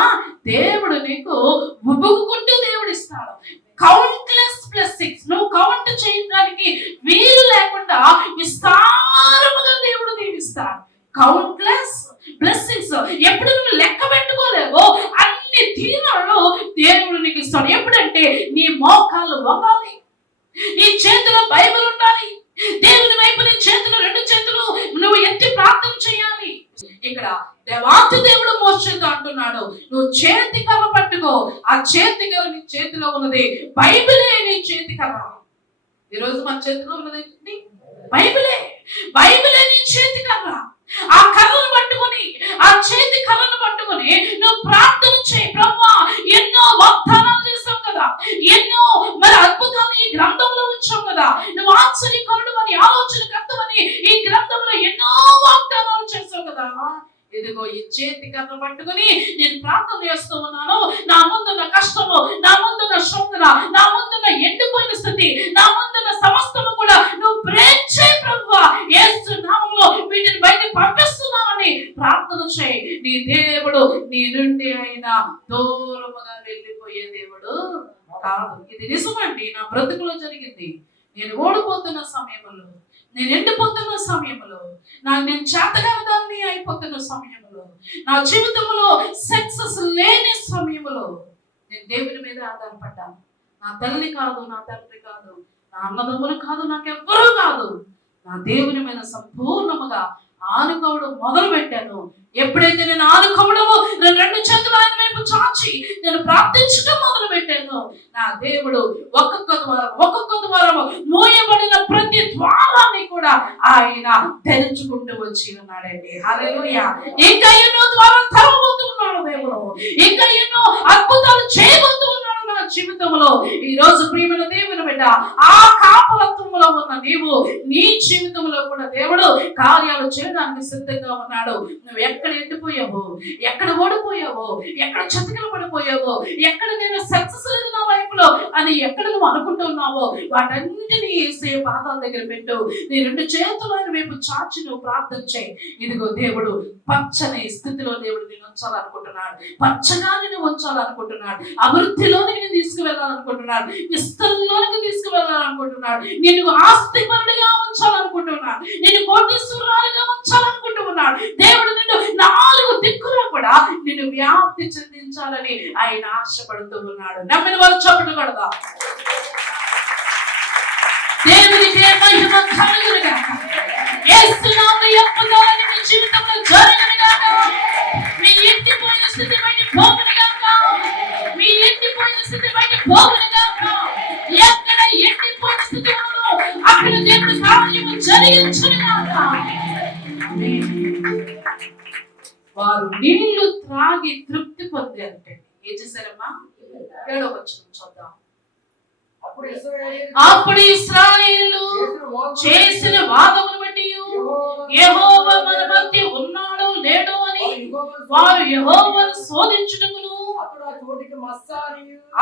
దేవుడు నీకు ఉబుకుకుంటూ దేవుడు ఇస్తాడు. కౌంట్లెస్ బ్లెస్సింగ్స్, నువ్వు కౌంట్ చేయడానికి వీలు లేకుండా విస్తారముగా దేవుడు దీవిస్తాడు. కౌంట్లెస్ బ్లెస్సింగ్స్ ఎప్పుడు నువ్వు లెక్క పెట్టుకోలేవో అన్ని దీవెనలు దేవుడు నీకు ఇస్తాడు. ఎప్పుడంటే నీ మోకాళ్ళు వంగాలి, నీ చేతిలో బైబిల్ ఉండాలి, దేవుని వైపు నీ చేతులు, రెండు చేతులు నువ్వు ఎత్తి ప్రార్థన చేయాలి. ఇక్కడ దేవాతి దేవుడు మోషేతో అంటున్నాడు, నువ్వు చేతి కర్ర పట్టుకో. ఆ చేతి కర్ర నీ చేతిలో ఉన్నది బైబిలే. నీ చేతి కర్ర ఈరోజు మన చేతిలో ఉన్నది బైబిలే. బైబిలే నీ చేతి కర్ర. ఆ కర్రను పట్టుకొని, ఆ చేతి కర్రను పట్టుకొని నువ్వు ప్రార్థన చేయి. ప్రభువా, ఎన్నో వాగ్దానాలు చేసావు కదా, ఎన్నో మరి అద్భుతాలు ఈ గ్రంథంలో ఉంచావు కదా, నువ్వు ఆశ్చర్యకరుడు అని, ఆలోచనకర్తవని ఈ గ్రంథంలో ఎన్నో వాగ్దానాలు చేసావు కదా. ఇదిగో ఈ చేతి కర్ర పట్టుకుని నేను ప్రార్థన చేస్తూ ఉన్నాను. నా ముందున్న కష్టము, నా ముందున్న శోధన, నా ముందున్న ఎండిపోయిన స్థితి, నా ముందున్న సమస్తము కూడా నువ్వు బ్రేక్ చేయి ప్రభువా. యేసు నామములో వీటిని బయట పంపిస్తున్నానని ప్రార్థన చేయి. నీ దేవుడు నీ నుండి అయినా దూరముగా వెళ్ళిపోయే దేవుడు కాదు. ఇది నిజమండి, నా బ్రతుకులో జరిగింది. నేను ఓడిపోతున్న సమయంలో, నేను ఎండిపోతున్న సమయంలో, నేను చేతగాని అయిపోతున్న సమయంలో, నా జీవితంలో సక్సెస్ లేని సమయంలో నేను దేవుని మీద ఆధారపడ్డాను. నా తల్లి కాదు, నా తండ్రి కాదు, నా అన్నదమ్ములు కాదు, నాకెవ్వరూ కాదు, నా దేవుని మీద సంపూర్ణముగా ఆనుకోవడం మొదలు పెట్టాను. ఎప్పుడైతే నేను ఆనుకోవడము, నేను రెండు చేతులు ఆయన వైపు చాచి నేను ప్రార్థించడం మొదలు పెట్టాను, నా దేవుడు ఒక్కొక్క ద్వారం మూయబడిన ప్రతి ద్వారాన్ని కూడా ఆయన తెరుచుకుంటూ వచ్చి ఉన్నాడండి. హల్లెలూయా. ఇంకా ఎన్నో ద్వారాలు తెరవబోతున్నాడు దేవుడు, ఇంకా ఎన్నో అద్భుతాలు చేయబోతున్నాడు నా జీవితంలో. ఈ రోజు ప్రియమైన దేవుని బిడ్డ, ఆ కాపలత్వంలో ఉన్న నీవు నీ జీవితంలో కూడా దేవుడు కార్యాలు చేయడానికి సిద్ధంగా ఉన్నాడు. నువ్వు ఎక్కడ ఎండిపోయావో, ఎక్కడ ఓడిపోయావో, ఎక్కడ చతికిల పడిపోయావో, ఎక్కడ నేను సక్సెస్ లేదు నా లైఫ్ లో అని ఎక్కడ నువ్వు అనుకుంటున్నావో వాటన్నిటినీ యేసయ్య పాదాల దగ్గర పెట్టు. నీ రెండు చేతులు ఆయన వైపు చాచి నువ్వు ప్రార్థన చేయి. ఇదిగో దేవుడు పచ్చని స్థితిలో దేవుడు నేను ఉంచాలనుకుంటున్నాడు, పచ్చగా నేను ఉంచాలనుకుంటున్నాడు, అభివృద్ధిలోకి నేను తీసుకువెళ్ళాలనుకుంటున్నాడు, విస్తరణలోనికి తీసుకువెళ్ళాలనుకుంటున్నాడు, నిన్ను ఆస్తిపరుడిగా ఉంచాలనుకుంటున్నాడు, నిన్ను కోటీశ్వరురాలుగా ఉంచాలనుకుంటున్నాడు. దేవుడు నిన్ను నాలుగు దిక్కులో కూడా నిన్ను వ్యాప్తి చెందించాలని ఆయన ఆశపడుతూ ఉన్నాడు. నమ్మిన వారు చప్పట్లు కొడదాం. దేవునికి మహిమ కలుగును గాక. యేసు నామములో అద్భుతాలు మీ జీవితంలో జరుగును గాక. మీ ఎండిపోయిన స్థితి బయట పోవును గాక. మీ ఎండిపోయిన స్థితి బయట పోవును గాక. ఎక్కడ ఎండిపోయిన స్థితి ఉందో అక్కడ దేవుడు కార్యము జరిగించును గాక. వారు నీళ్లు త్రాగి తృప్తి పొందారంటే ఏం చేశారమ్మా? 7వ వచనం చూద్దాం. అప్పుడు ఇశ్రాయేలు చేసిన వాదమును బట్టి యెహోవా మన మధ్య ఉన్నాడో లేడో అని వారు యెహోవాను శోధించుటకును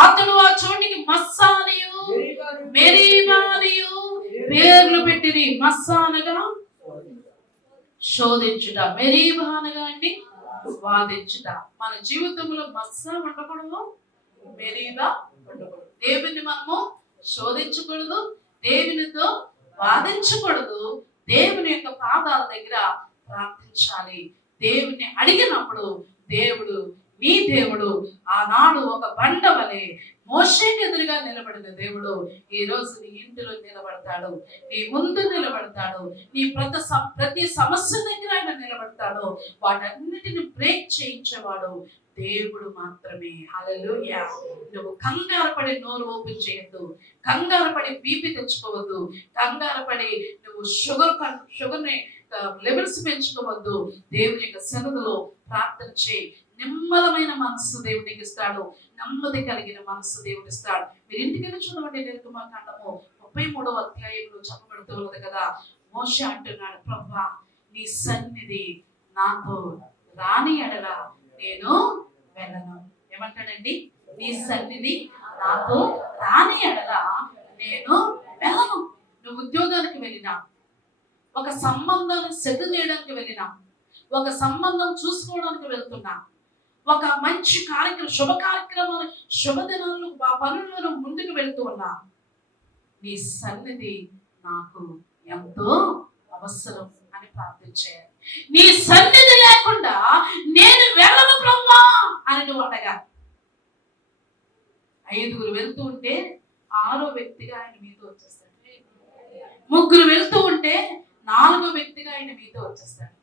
అతడు ఆ చోటికి మస్సానియు మెరీబానియు పేర్లు పెట్టిరి. మస్సా అనగా శోధించుట, మెరీబా అనగా అండి వాదించుట. మన జీవితంలో మస్సా ఉండకూడదు, మెరీబా ఉండకూడదు. దేవుని మనము శోధించకూడదు, దేవునితో వాదించకూడదు. దేవుని యొక్క పాదాల దగ్గర ప్రార్థించాలి. దేవుని అడిగినప్పుడు దేవుడు, నీ దేవుడు ఆనాడు ఒక బండ వలె మోషేకి ఎదురుగా నిలబడిన దేవుడు ఈ రోజు నీ ఇంటిలో నిలబడతాడు, నీ ముందు నిలబడతాడు, నీ ప్రతి సమస్య దగ్గర ఆయన నిలబడతాడు. వాటన్నిటిని బ్రేక్ చేయించేవాడు దేవుడు మాత్రమే. హల్లెలూయా. నువ్వు కంగారు పడి నోరు ఓపెన్ చేయొద్దు, కంగారు పడి బీపీ తెచ్చుకోవద్దు, కంగారు పడి నువ్వు షుగర్ని లెవెల్స్ పెంచుకోవద్దు. దేవుని యొక్క సన్నిధిలో ప్రార్థన చేయి. నిమ్మలమైన మనస్సు దేవునికి ఇస్తాడు, నెమ్మది కలిగిన మనస్సు దేవుడు ఇస్తాడు. మీరు ఇంటికి చూడమంటే నిర్గమకాండము 33వ అధ్యాయంలో చెప్పబడుతూ ఉన్నది కదా. మోషే అంటున్నాడు, ప్రభువా నీ సన్నిధి నాతో రాని ఎడల నేను వెళ్ళను. ఏమంటాడండి? నీ సన్నిధి నాతో రాని ఎడల నేను వెళ్ళను. నువ్వు ఉద్యోగానికి వెళ్ళినా, ఒక సంబంధాన్ని సెటిల్ చేయడానికి వెళ్ళినా, ఒక సంబంధం చూసుకోవడానికి వెళ్తున్నా, ఒక మంచి శుభ కార్యక్రమాలు, శుభదినాలు, ఆ పనులను ముందుకు వెళ్తూ ఉన్నా, నీ సన్నిధి నాకు ఎంతో అవసరం అని ప్రార్థించాను. నీ సన్నిధి లేకుండా నేను వెళ్ళను ప్రభువా అని నువ్వు అడగా. 5 వెళ్తూ ఉంటే 6వ వ్యక్తిగా ఆయన మీతో వచ్చేస్తాడు. 3 వెళ్తూ ఉంటే 4వ వ్యక్తిగా ఆయన మీతో వచ్చేస్తాడు.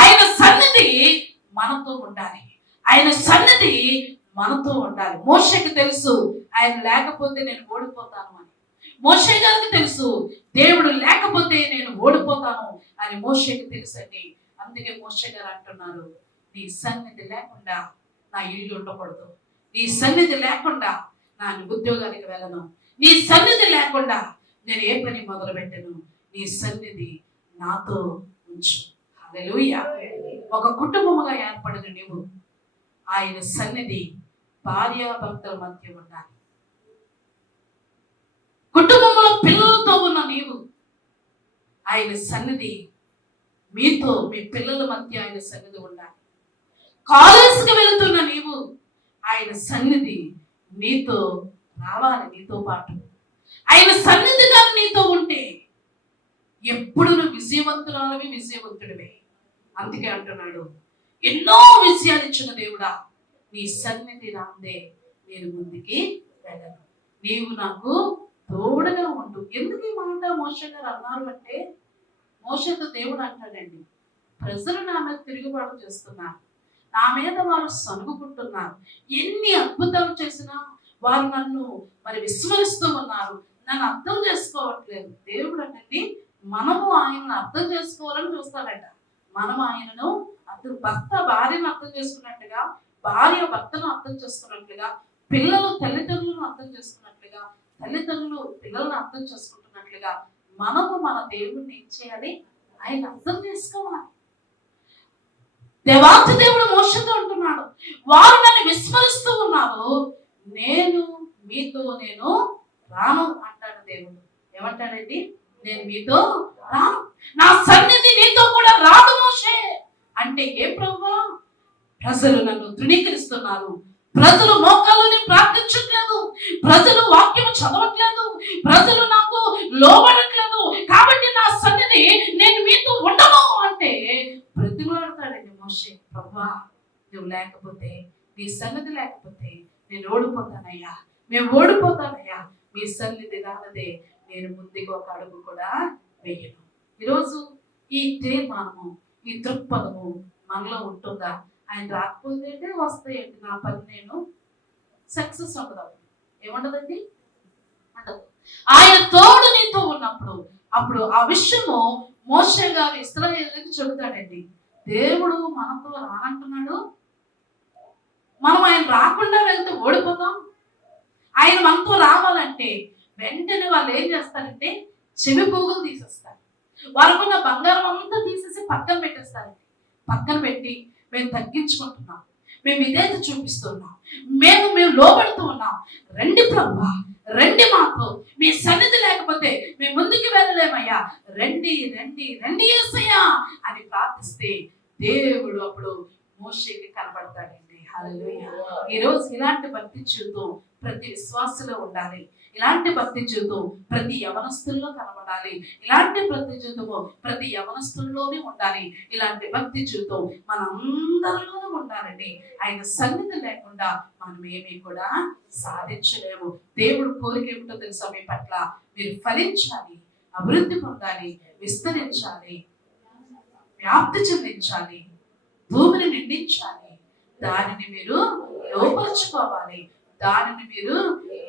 ఆయన సన్నిధి మనతో ఉండాలి, ఆయన సన్నిధి మనతో ఉండాలి. మోషేకి తెలుసు ఆయన లేకపోతే నేను ఓడిపోతాను అని. మోషే గారికి తెలుసు దేవుడు లేకపోతే నేను ఓడిపోతాను అని మోషేకి తెలుసండి. అందుకే మోషే గారు అంటున్నారు, నీ సన్నిధి లేకుండా నా ఇల్లు ఉండకూడదు, నీ సన్నిధి లేకుండా నా ఉద్యోగానికి వెళ్ళను, నీ సన్నిధి లేకుండా నేను ఏ పని మొదలు పెట్టను, నీ సన్నిధి నాతో ఉంచు. హల్లెలూయా. ఒక కుటుంబముగా ఏర్పడిన నీవు ఆయన సన్నిధి భార్యాభర్తల మధ్య ఉండాలి. కుటుంబంలో పిల్లలతో ఉన్న నీవు ఆయన సన్నిధి మీతో, మీ పిల్లల మధ్య ఆయన సన్నిధి ఉండాలి. కాలేజీకి వెళుతున్న నీవు ఆయన సన్నిధి నీతో రావాలి, నీతో పాటు ఆయన సన్నిధిగా నీతో ఉంటే ఎప్పుడు నువ్వు విజయవంతుడివే. అందుకే అంటున్నాడు, ఎన్నో విజయాలు ఇచ్చిన దేవుడా నీ సన్నిధి రాందే నేను ముందుకి వెళ్ళను, నీవు నాకు తోడుగా ఉండు. ఎందుకు ఈ మాట మోషే గారు అన్నారు అంటే, మోషేతో దేవుడు అంటాడండి, ప్రజలు నా మీద తిరుగుబాటు చేస్తున్నారు, నా మీద వారు సనుగుకుంటున్నారు, ఎన్ని అద్భుతాలు చేసినా వారు నన్ను విస్మరిస్తూ ఉన్నారు, నన్ను అర్థం చేసుకోవట్లేదు. దేవుడు అంటే మనము ఆయనను అర్థం చేసుకోవాలని చూస్తాడట. మనం ఆయనను భర్త భార్యను అర్థం చేసుకున్నట్టుగా, భార్య భర్తను అర్థం చేసుకున్నట్లుగా, పిల్లలు తల్లిదండ్రులను అర్థం చేసుకున్నట్లుగా, తల్లిదండ్రులు పిల్లలను అర్థం చేసుకుంటున్నట్లుగా మనము మన దేవుడిని ఏం చేయాలి? ఆయన అర్థం చేసుకోవాలి. దేవాతి దేవుడు మోషేతో అంటున్నాడు, వారు నన్ను విస్మరిస్తూ ఉన్నారు, నేను మీతో రాను అంటాడు దేవుడు. ఏమంటాడండి? నేను మీతో రాను, నా సన్నిధి నీతో కూడా రాదు మోషే అంటే. ఏ ప్రభువా, ప్రజలు నన్ను తృణీకరిస్తున్నారు, ప్రజలు మోకాళ్ళని ప్రార్థించట్లేదు, ప్రజలు వాక్యం చదవట్లేదు, ప్రజలు నాకు లోబడట్లేదు, కాబట్టి నా సన్నిధి నేను మీతో ఉండను అంటే ప్రతిమలాడతాడండి మోషే. ప్రభువా నువ్వు లేకపోతే, నీ సన్నిధి లేకపోతే నేను ఓడిపోతానయ్యా, మేము ఓడిపోతానయ్యా, మీ సన్నిధి రానదే నేను ముందుకు ఒక అడుగు కూడా వేయను. ఈరోజు ఈ తీర్మానము, ఈ దృక్పథము మనలో ఉంటుందా? ఆయన రాకపోతే వస్తాయండి, నా పని నేను సక్సెస్ ఉండదు. ఏముండదండి? ఉండదు. ఆయన తోడు నీతో ఉన్నప్పుడు అప్పుడు ఆ విషయము మోషే గారు ఇశ్రాయేలుకి చెబుతాడండి. దేవుడు మనతో రానంటున్నాడు, మనం ఆయన రాకుండా వెళ్తే ఓడిపోతాం. ఆయన మనతో రావాలంటే వెంటనే వాళ్ళు ఏం చేస్తారంటే చెవి పోగులు తీసేస్తారు, వారికున్న బంగారం అంతా తీసేసి పక్కన పెట్టేస్తారండి. పక్కన పెట్టి మేము తగ్గించుకుంటున్నాం, మేము విధేయత చూపిస్తున్నాం, మేము లోబడుతూ ఉన్నాం. రండి ప్రభువా, రండి, మాకు మీ సన్నిధి లేకపోతే మేము ముందుకు వెళ్ళలేమయ్యా, రండి రండి రండి యేసయ్యా అని ప్రార్థిస్తే దేవుడు అప్పుడు మోషేకి కనబడతాడండి. హల్లెలూయా. ఈరోజు ఇలాంటి భక్తి జీవితం ప్రతి విశ్వాసలో ఉండాలి. ఇలాంటి భక్తి జీవితం ప్రతి యవనస్తుల్లో కనబడాలి. ఇలాంటి భక్తి జీవితము ప్రతి యవనస్తుల్లోనే ఉండాలి. ఇలాంటి భక్తి జీవితం మనందరిలోనూ ఉండాలండి. ఆయన సన్నిధి లేకుండా మనం ఏమీ కూడా సాధించలేము. దేవుడు కోరిక ఏమిటో తెలుసా? మీ పట్ల మీరు ఫలించాలి, అభివృద్ధి పొందాలి, విస్తరించాలి, వ్యాప్తి చెందించాలి, భూమిని నిండించాలి, దానిని మీరు లోపరుచుకోవాలి, దానిని మీరు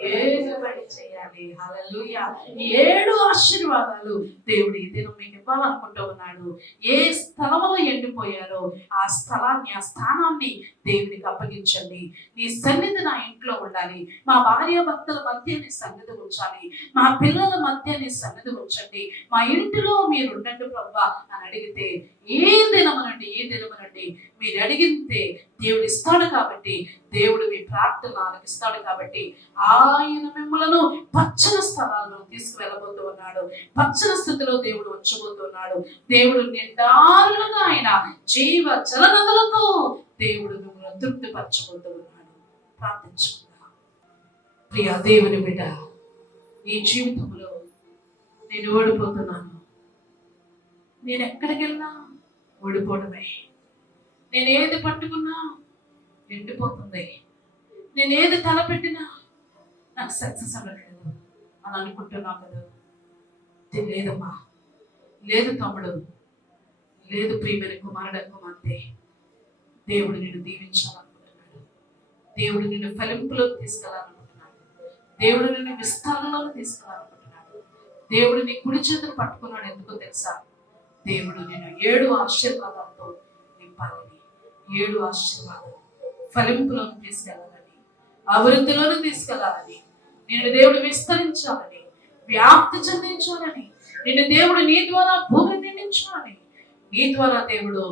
ఏలుబడి చేయాలి. హల్లెలూయా. 7 ఆశీర్వాదాలు దేవుడు ఈ దినం మీకు ఇవ్వాలనుకుంటూ ఉన్నాడు. ఏ స్థలంలో ఎండిపోయారో ఆ స్థలాన్ని, ఆ స్థానాన్ని దేవునికి అప్పగించండి. నీ సన్నిధి నా ఇంట్లో ఉండాలి, మా భార్య భర్తల మధ్య నీ సన్నిధి ఉంచాలి, మా పిల్లల మధ్య నీ సన్నిధి ఉంచండి, మా ఇంటిలో మీరు ఉండండి ప్రభువా అని అడిగితే ఏ దినము నుండి మీరు అడిగితే దేవుడు ఇస్తాడు. కాబట్టి దేవుడు మీ ప్రార్థన ఆలకిస్తాడు. కాబట్టి ఆయన మిమ్మలను పచ్చని స్థలాల్లో తీసుకువెళ్ళబోతూ ఉన్నాడు. పచ్చని స్థితిలో దేవుడు ఉంచబోతున్నాడు. దేవుడు నిండారులుగా ఆయన జీవ జలనదులతో దేవుడు మిమ్మల్ని తృప్తిపరచబోతూ ఉన్నాడు. ప్రార్థించుకుందాం. ప్రియ దేవుని బిడ్డ, ఈ జీవితంలో నేను ఓడిపోతున్నాను. నేను ఎక్కడికి వెళ్ళినా ఓడిపోవడమే. నేను ఏది పట్టుకున్నా ఎండిపోతుంది. నేను ఏది తలపెట్టినా నాకు సక్సెస్ అవ్వలేదు అని అనుకుంటున్నావు కదా. లేదమ్మా, లేదు తమ్ముడు, లేదు ప్రియమైన కుమారుడు, కుమార్తె, దేవుడు నిన్ను దీవించాలనుకుంటున్నాడు. దేవుడు నిన్ను ఫలింపులోకి తీసుకెళ్ళాలనుకుంటున్నాడు. దేవుడు నిన్ను విస్తారంలోకి తీసుకెళ్ళాలనుకుంటున్నాడు. దేవుడు నీ కుడి చేతులు పట్టుకున్నాడు. ఎందుకో తెలుసా? దేవుడు నిన్ను 7 ఆశీర్వాదాలతో నింపాలని, 7 ఆశీర్వాదాలు ఫలింపులోకి తీసుకెళ్ళాలని, అభివృద్ధిలోకి తీసుకెళ్ళాలని, నిన్ను దేవుడు విస్తరించాలని, వ్యాప్తి చెందించాలని, నిన్ను దేవుడు నీ ద్వారా భూమిని నిండించాలని, నీ ద్వారా దేవుడు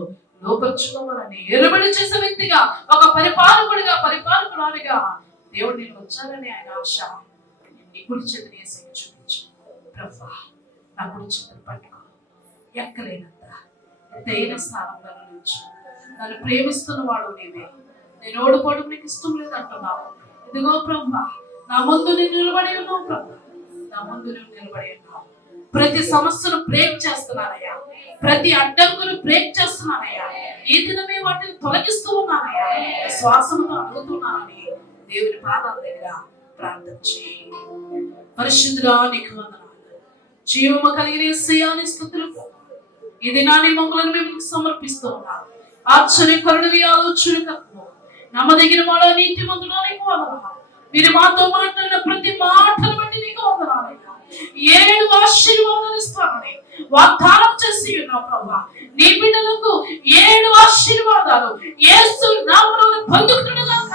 లోపరుచుకోవాలని, ఎరుబడి చేసే వ్యక్తిగా, ఒక పరిపాలకురాలిగా దేవుడు నేను వచ్చాలని ఆయన ఆశ. నీ కుడి చేతిని యేసయ్యకి చూపించు. ప్రభువా, నా కుడి చేతిని పట్టుకో, ఎక్కలేనంత ఎత్తైన స్థానంలో నుంచి నన్ను ప్రేమిస్తున్న వాడు నీవే. నేను ఓడిపోవడం నీకు ఇష్టం లేదంటున్నావు. ఇదిగో ప్రభువా, నా ముందు నేను నిలబడి ఉన్నావు. ప్రభు, నా ముందు నేను నిలబడి ఉన్నావు. ప్రతి సమస్యను బ్రేక్ చేస్తున్నానయ్యా, ప్రతి అడ్డంకును బ్రేక్ చేస్తున్నానయ్యా. ఈ దినమే వాటిని తొలగిస్తూ ఉన్నానయ్యా. శ్వాసముతో అడుగుతున్నానని దేవుని పాదాల దగ్గర ప్రార్థన చేయి. పరిశుద్ధుడా, నీకు వందనాలు. జీవము కలిగిన యేసయ్యాని స్తుతులు. ఈ దినాన్ని మమ్మల్ని మేము సమర్పిస్తూ ఉన్నాం. ఆశ్చర్యకరుడివి, ఆలోచనకర్తవు, నమ్మదగిన వాడా, నీతిమంతుడా, నీకు వందనాలు. మీరు మాతో మాట్లాడిన ప్రతి మాటను బట్టి నీకు వందనాలయ్యా. 7 ఆశీర్వాదాలు ఇస్తానని వాగ్దానం చేసి ఉన్నావు ప్రభువా. నీ బిడ్డలకు 7 ఆశీర్వాదాలు యేసు నామములో పొందుకుంటున్నాగాక.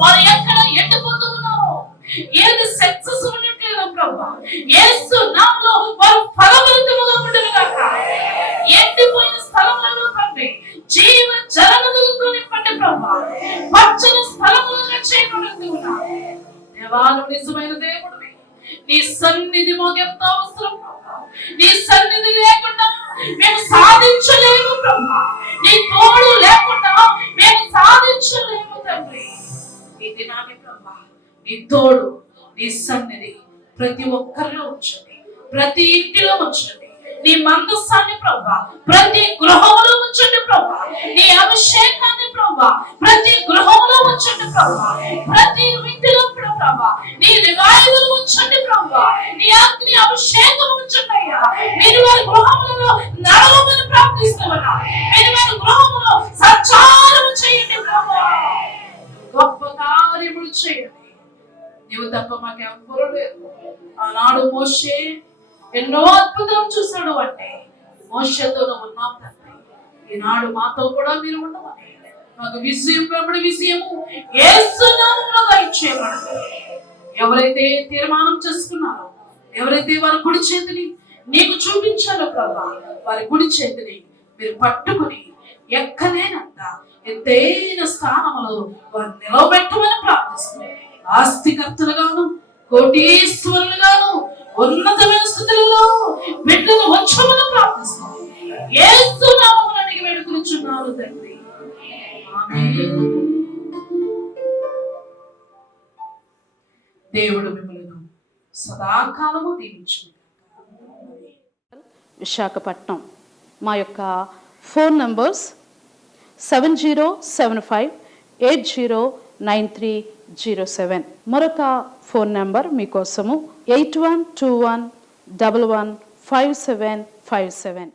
వారు ఎక్కడ ఎండిపోతూ ఉన్నారో, ఏది సక్సెస్ ఉండట్లేదో ప్రభువా, యేసు నామములో వారు ఫలవంతులుగా ఉండుగాక. ఎండిపోయిన స్థలములను తండ్రి జీవ జలనదులతో నింపండి ప్రభువా. పచ్చని స్థలములుగా చేయబడుతూ ఉన్నారు. దేవాలు నిజమైన దేవుడివి. నీ సన్నిధి మాకు ఎంత అవసరం ప్రభువా. నీ సన్నిధి లేకుండా మేము సాధించలేము ప్రభువా. నీ తోడు లేకుండా మేము సాధించలేము తండ్రి. ఈ దినాన్ని ప్రభువా, నీ తోడు, నీ సన్నిధి ప్రతి ఒక్కరిలో ఉంచండి, ప్రతి ఇంటిలో ఉంచండి. నీ మందస్సాన్ని ప్రభువా ప్రతి గృహంలో ఉంచండి ప్రభువా. నీ అభిషేకాన్ని ప్రభువా ప్రతి గృహంలో ఉంచండి ప్రభువా. ప్రతి ఇంటిలో ప్రభువా నీ రివైవల్ ఉంచండి ప్రభువా. నీ అగ్ని అభిషేకం ఉంచండి అయ్యా. మీరు వారి గృహములలో నడవమని ప్రార్థిస్తున్నా. మీరు వారి గృహములో సంచారం చేయండి ప్రభువా. గొప్ప కార్యములు చేయండి. నీవు తప్ప మాకెవ్వరూ లేరు. ఆనాడు మోషే ఎన్నో అద్భుతాలు చూశాడు అంటే మోషేతో ఉన్నాం తండ్రి. ఈనాడు మాతో కూడా మీరు ఉండమని, మాకు విజయం వెంబడి విజయము యేసు నామములో దయచేయబడును. ఎవరైతే తీర్మానం చేసుకున్నారో, ఎవరైతే వారి కుడి చేతిని నీకు చూపించారో ప్రభా, వారి కుడి చేతిని మీరు పట్టుకుని ఎక్కలేనంత ఎత్తైన స్థానంలో వారు నిలవబెట్టమని ప్రార్థిస్తున్నాం. ఆస్తికర్తలుగాను కోటీశ్వరులుగాను ఉన్నతమైన స్థితులలో బిడ్డలు వచ్చమని ప్రార్థిస్తున్నాం. యేసు నామమున అడిగి వేడుకొనుచున్నాను తండ్రి, ఆమేన్. దేవుడు మిమ్మల్ని సదాకాలము దీవించును. విశాఖపట్నం మా యొక్క ఫోన్ నంబర్స్ 7075809307. మరొక ఫోన్ నంబర్ మీకోసము 8121115757.